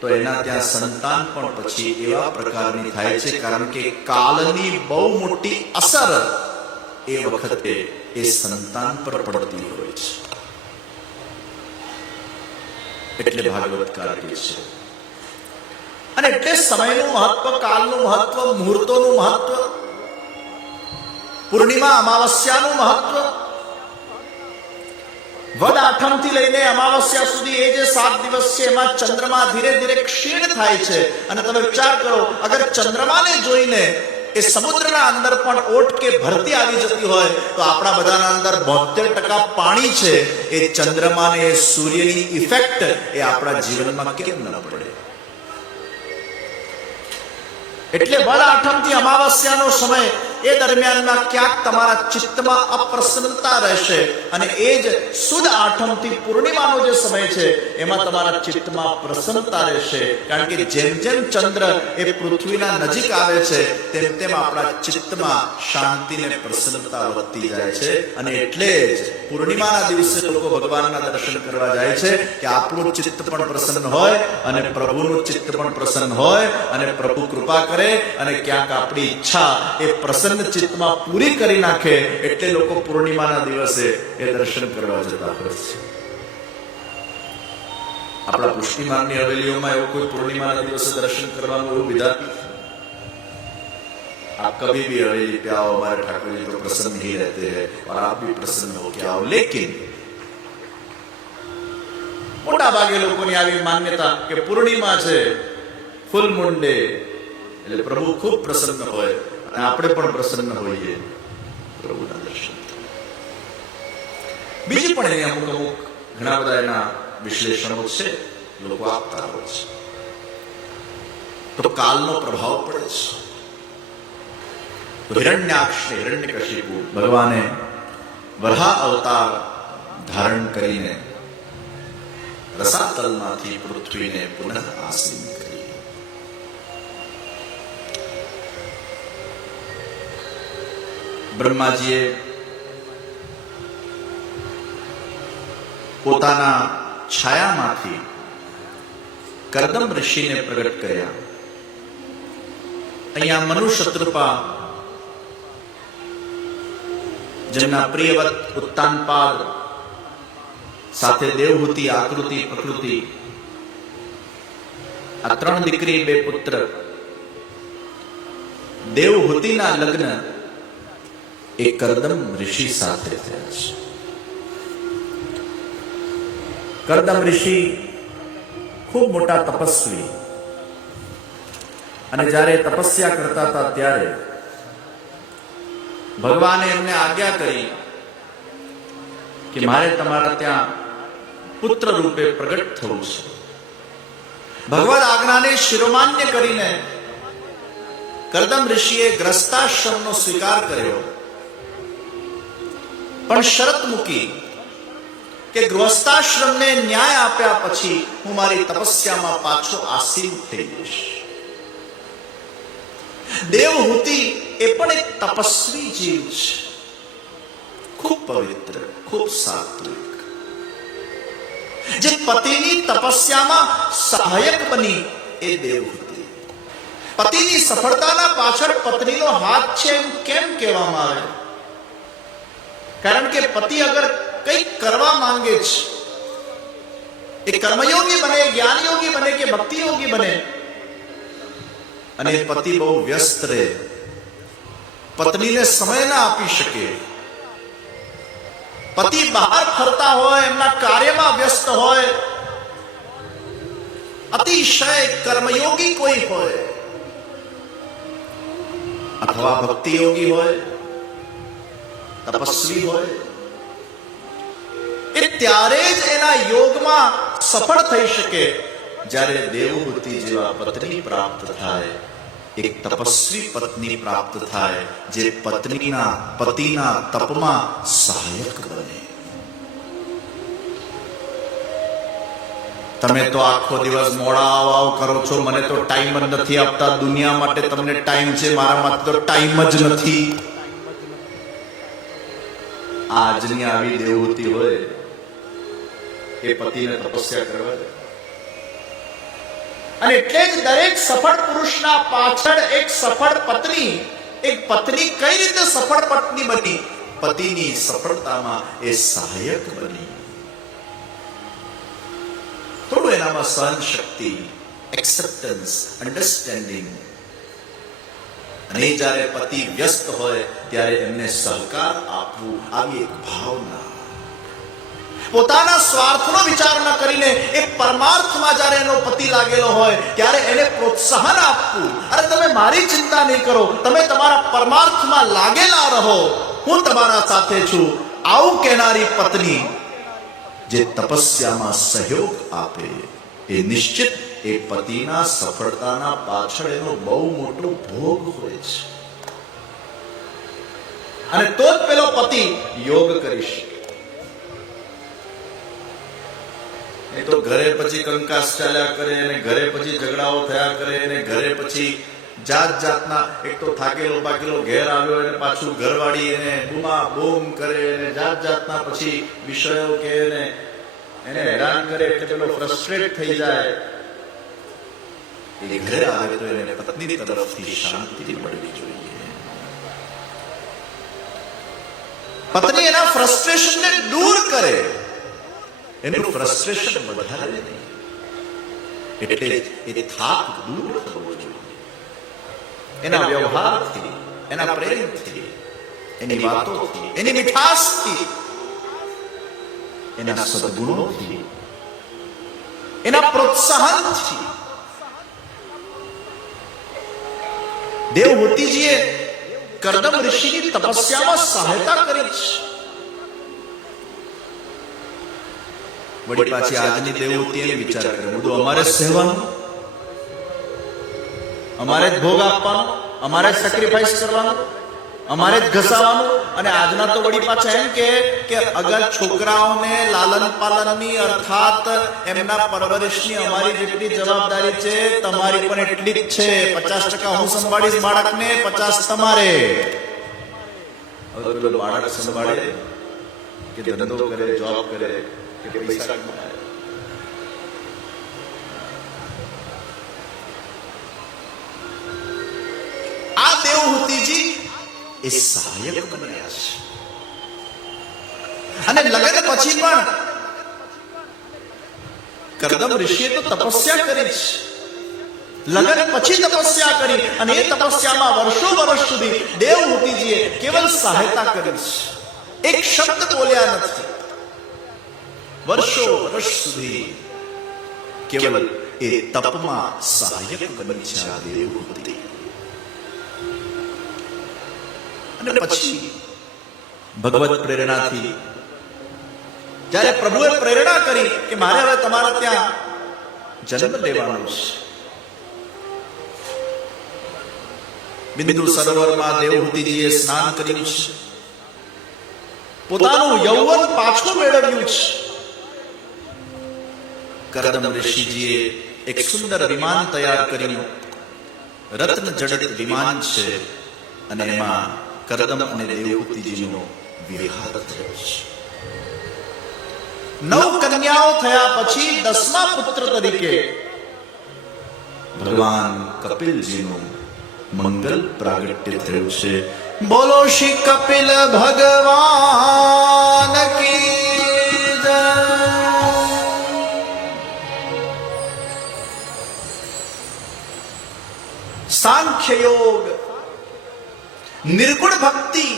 તો એના ત્યાં સંતાન પણ પછી એવા પ્રકારની થાય છે, કારણ કે કાલની બહુ મોટી અસર એ વખતે એ સંતાન પર પડતી હોય છે. એટલે ભાગવતકાર કહે છે. અને એટલે સમયનું મહત્વ, કાલનું મહત્વ, મુહૂર્તોનું મહત્વ, પૂર્ણિમા અમાવસ્યાનું મહત્વ, વદ આઠમથી લઈને અમાવસ્યા સુધી એ જે 7 દિવસ છે, એમાં ચંદ્રમા ધીરે ધીરે ક્ષીણ થાય છે. અને તમે વિચાર કરો, અગર ચંદ્રમાને જોઈને એ સમુદ્રના અંદર પણ ઓટ કે ભરતી આવી જતી હોય તો આપણા બધાના અંદર 72% પાણી છે. એ ચંદ્રમાને, એ સૂર્યની ઇફેક્ટ એ આપણા જીવનમાં કેમ ન પડે? એટલે વદ આઠમથી અમાવસ્યાનો સમય, એ દરમિયાનમાં ક્યાંક તમારા ચિત્તમાં અપ્રસન્નતા રહેશે, અને એ જ સુદ આઠમથી પૂર્ણિમાનો જે સમય છે એમાં તમારા ચિત્તમાં પ્રસન્નતા રહેશે. કારણ કે જેમ જેમ ચંદ્ર એ પૃથ્વીના નજીક આવે છે તેમ તેમ આપણા ચિત્તમાં શાંતિ ને પ્રસન્નતા વધતી જાય છે. અને એટલે જ પૂર્ણિમાના દિવસે લોકો ભગવાનના દર્શન કરવા જાય છે કે આપણું ચિત્ત પણ પ્રસન્ન હોય અને પ્રભુનું ચિત્ત પણ પ્રસન્ન હોય, અને પ્રભુ કૃપા કરે અને ક્યાંક આપણી ઈચ્છા એ પ્રસન્ન ચિત્તમાં પૂરી કરી નાખે. એટલે લોકો પૂર્ણિમાના દિવસે એ દર્શન કરવા જતા હોય છે. આપણા પુષ્ટિમાર્ગની હવેલીઓમાં એવું કોઈ પૂર્ણિમાના દિવસે દર્શન કરવાનું એવું વિધાન, आप कभी भी हवेली पे आओ, हमारे ठाकुर जी तो प्रसन्न ही रहते हैं और आप भी प्रसन्न हो के आओ. लेकिन મોટા ભાગે લોકોની આવી માન્યતા કે પૂર્ણિમા છે, ફૂલ મૂન ડે, એટલે પ્રભુ ખૂબ પ્રસન્ન હોય અને આપણે પણ પ્રસન્ન હોઈએ પ્રભુના દર્શન. બીજી પણ એની અમુક ઘણા બધા એના વિશ્લેષણો છે, લોકો આપતા હોય છે. તો કાલનો પ્રભાવ પડે છે. તો હિરણ્યાક્ષ હિરણ્યકશિપુ ભગવાને વરાહ અવતાર ધારણ કરીને રસાતલમાંથી પૃથ્વીને પુનઃ આસીન કરી. બ્રહ્માજીએ પોતાના છાયામાંથી કરદમ ઋષિને પ્રગટ કર્યા. અહીંયા મનુશત્રુપા જેમના પ્રિયવત ઉત્તાનપાદ સાથે દેવહૂતિ, આકૃતિ, પ્રકૃતિ, આ 3 દીકરી 2 પુત્ર, દેવહૂતિના લગ્ન એ કરદમ ઋષિ સાથે થયા છે. કરદમ ઋષિ ખૂબ મોટા તપસ્વી, અને જ્યારે તપસ્યા કરતા હતા ત્યારે ભગવાને એમને આજ્ઞા કરી કે મારે તમારા ત્યાં પુત્ર રૂપે પ્રગટ થવું છે. ભગવદ આજ્ઞાને શિરોમાન્ય કરીને કરદમ ઋષિએ ગ્રસ્તાશ્રમનો સ્વીકાર કર્યો, પણ શરત મૂકી કે ગૃહસ્થાશ્રમને ન્યાય આપ્યા પછી હું મારી તપસ્યામાં પાછો આસીન થઈ જઈશ. દેવહૂતિ એ પણ એક તપસ્વી જીવ છે, ખૂબ પવિત્ર, ખૂબ સાત્વિક, જે પતિની તપસ્યામાં સહાયક બની. એ દેવહૂતિ પતિની સફળતાના પાછળ પત્નીનો હાથ છે એમ કેમ કહેવામાં આવે? કારણ કે પતિ અગર કંઈક કરવા માંગે છે, એ કર્મયોગી બને, જ્ઞાનયોગી બને કે ભક્તિયોગી બને, અને પતિ બહુ વ્યસ્ત રહે, પત્નીને સમય ના આપી શકે, પતિ બહાર ફરતા હોય, એમના કાર્યમાં વ્યસ્ત હોય, અતિશય કર્મયોગી કોઈ હોય અથવા ભક્તિયોગી હોય, તપસ્વી હોય, એ ત્યારે જ એના યોગમાં સફળ થઈ શકે જ્યારે દેવહૂતિ જેવા પત્ની પ્રાપ્ત થાય, એક તપસ્વી પત્ની પ્રાપ્ત થાય, જે પતિના તપમાં સહાયક બને. તમે તો આખો દિવસ મોડા આવ કરો છો, મને તો ટાઈમ જ નથી આપતા. દુનિયા માટે તમને ટાઈમ છે, મારા માટે તો ટાઈમ જ નથી. આજની આવી દેવહૂતિ હોય એ પતિને તપસ્યા કરવા દે. અને એટલે જ દરેક સફળ પુરુષના પાછળ એક સફળ પત્ની, એક પત્ની કઈ રીતે સફળ પત્ની બની? પતિની સફળતામાં એ સહાયક બની. થોડું એનામાં સહન શક્તિ, એક્સેપ્ટન્સ, અન્ડરસ્ટેન્ડિંગ, અને જ્યારે પતિ વ્યસ્ત હોય ત્યારે એમને સહકાર આપવું, આવી એક ભાવના. પોતાના સ્વાર્થનો વિચાર ન કરીને એ પરમાર્થમાં જ્યારે એનો પતિ લાગેલો હોય ત્યારે એને પ્રોત્સાહન આપવું. અરે તમે મારી ચિંતા નહીં કરો, તમે તમારા પરમાર્થમાં લાગેલા રહો, હું તમારા સાથે છું. આવું કહેનારી પત્ની જે તપસ્યામાં સહયોગ આપે, એ નિશ્ચિત એ પતિના સફળતાના પાછળ એનો બહુ મોટો ભોગ હોય છે. અને તો જ પેલો પતિ યોગ કરી શકે. એ તો ઘરે પછી કંકાસ ચાલ્યા કરે, અને ઘરે પછી ઝઘડાઓ થયા કરે, અને ઘરે પછી જાત જાતના, એક તો થાકેલો પાકેલો ઘેર આવ્યો અને પાછું ઘરવાળી એને બૂમા બૂમ કરે, અને જાત જાતના પછી વિષયો કે એને હેરાન કરે, એટલે પેલો ફ્રસ્ટ્રેટ થઈ જાય. એ ઘરે આવે તો એને પત્ની તરફથી શાંતિ મળવી જોઈએ. પત્ની એના ફ્રસ્ટ્રેશનને દૂર કરે, એનું ફ્રસ્ટ્રેશન વધારે નહીં. એટલે એ થાક દૂર થવો જોઈએ. એના વ્યવહારથી, એના પ્રેમથી, એની વાતોથી, એની મીઠાશથી, એના સદગુણોથી, એના પ્રોત્સાહનથી. દેવહૂતિજીએ કરદમ ઋષિની તપસ્યામાં સહાયતા કરી છે. વળી પાછી આજની દેવહૂતિ એમ વિચાર કરે, બધું અમારે જ સહેવાનું, અમારે જ ભોગ આપવાનો, અમારે જ સેક્રિફાઈસ કરવાનું, અમારે જ ઘસાવાનું. અને આજના તો વળી પાછા એમ કે અગર છોકરાઓને લાલન પાલનની અર્થાત એમના પરવરિશની અમારી જેટલી જવાબદારી છે, તમારી પણ એટલી જ છે. 50% હું સંભાળીશ બાળકને, 50% તમારે. હવે પેલો બાળક સંભાળે કે ધંધો કરે, જોબ કરે કે પૈસા કમાય? આ દેવહૂતિજી એ સહાયક બન્યા છે. અને લગ્ન પછી પણ કરદમ ઋષિએ તો તપસ્યા કરી છે. લગ્ન પછી તપસ્યા કરી અને એ તપસ્યામાં વર્ષો વર્ષ સુધી દેવહૂતિજીએ કેવલ સહાયતા કરી છે. એક શબ્દ બોલ્યા નથી. વર્ષો વર્ષ સુધી કેવલ એ તપમાં સહાયક બની છે આ દેવહૂતિ. અને પછી ભગવત પ્રેરણાથી જ્યારે પ્રભુએ પ્રેરણા કરી કે મારે હવે તમારા ત્યાં જન્મ લેવાનો છે, બિંદુ સરોવરમાં દેવહૂતિજીએ સ્નાન કર્યું છે, પોતાનું યૌવન પાછું મેળવ્યું છે. કરદમ ઋષિજીએ એક સુંદર વિમાન તૈયાર કર્યું. રત્ન જડિત વિમાન છે અને એમાં કરદમ અને દેવહૂતિજીનો વિહાર થયો છે. 9 કન્યાઓ થયા પછી 10મા પુત્ર તરીકે ભગવાન કપિલજીનું મંગલ પ્રાગટ્ય થયું છે. બોલો શ્રી કપિલ ભગવાન કી જય. સાંખ્ય યોગ, નિર્ગુણ ભક્તિ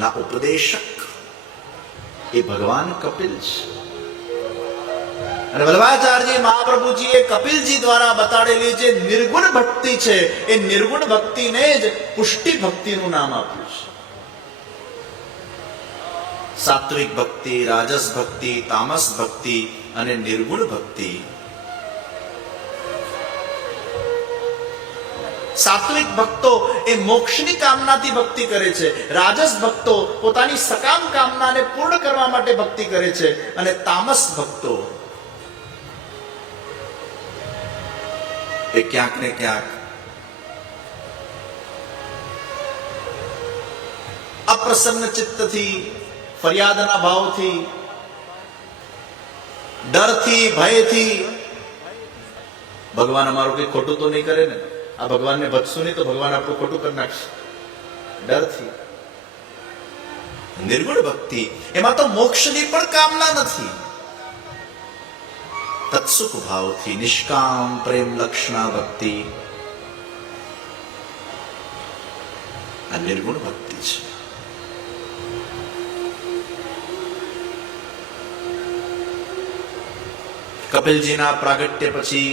ના ઉપદેશક એ ભગવાન કપિલ છે. અને વલ્લભાચાર્યજી મહાપ્રભુજીએ કપિલજી દ્વારા બતાડેલી જે નિર્ગુણ ભક્તિ છે, એ નિર્ગુણ ભક્તિને જ પુષ્ટિ ભક્તિનું નામ આપ્યું છે. સાત્વિક ભક્તિ, રાજસ ભક્તિ, તામસ ભક્તિ અને નિર્ગુણ ભક્તિ. સાત્વિક ભક્તો એ મોક્ષની કામનાથી ભક્તિ કરે છે. રાજસ ભક્તો પોતાની સકામ કામનાને પૂર્ણ કરવા માટે ભક્તિ કરે છે. અને તામસ ભક્તો એ ક્યાંક ને ક્યાંક અપ્રસન્ન ચિત્તથી, ફરિયાદના ભાવથી, ડરથી, ભયથી, ભગવાન અમારું કઈ ખોટું તો નહીં કરે ને, આ ભગવાનને ભજશું નહીં તો ભગવાન આપણું ખોટું કરી નાખશે, ડરથી. નિર્ગુણ ભક્તિ એમાં તો મોક્ષની પણ કામના નથી. તત્સુખ ભાવથી નિષ્કામ પ્રેમ લક્ષણા ભક્તિ આ નિર્ગુણ ભક્તિ છે. કપિલજીના પ્રાગટ્ય પછી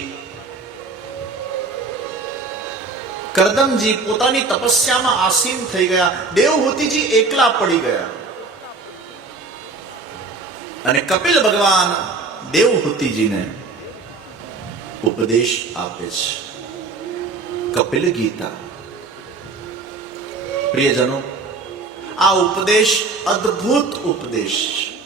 કરદમજી પોતાની તપસ્યામાં આસીન થઈ ગયા. દેવહૂતિજી એકલા પડી ગયા. અને કપિલ ભગવાન દેવહૂતિજીને ઉપદેશ આપે છે. કપિલ ગીતા. પ્રિયજનો, આ ઉપદેશ અદ્ભુત ઉપદેશ છે.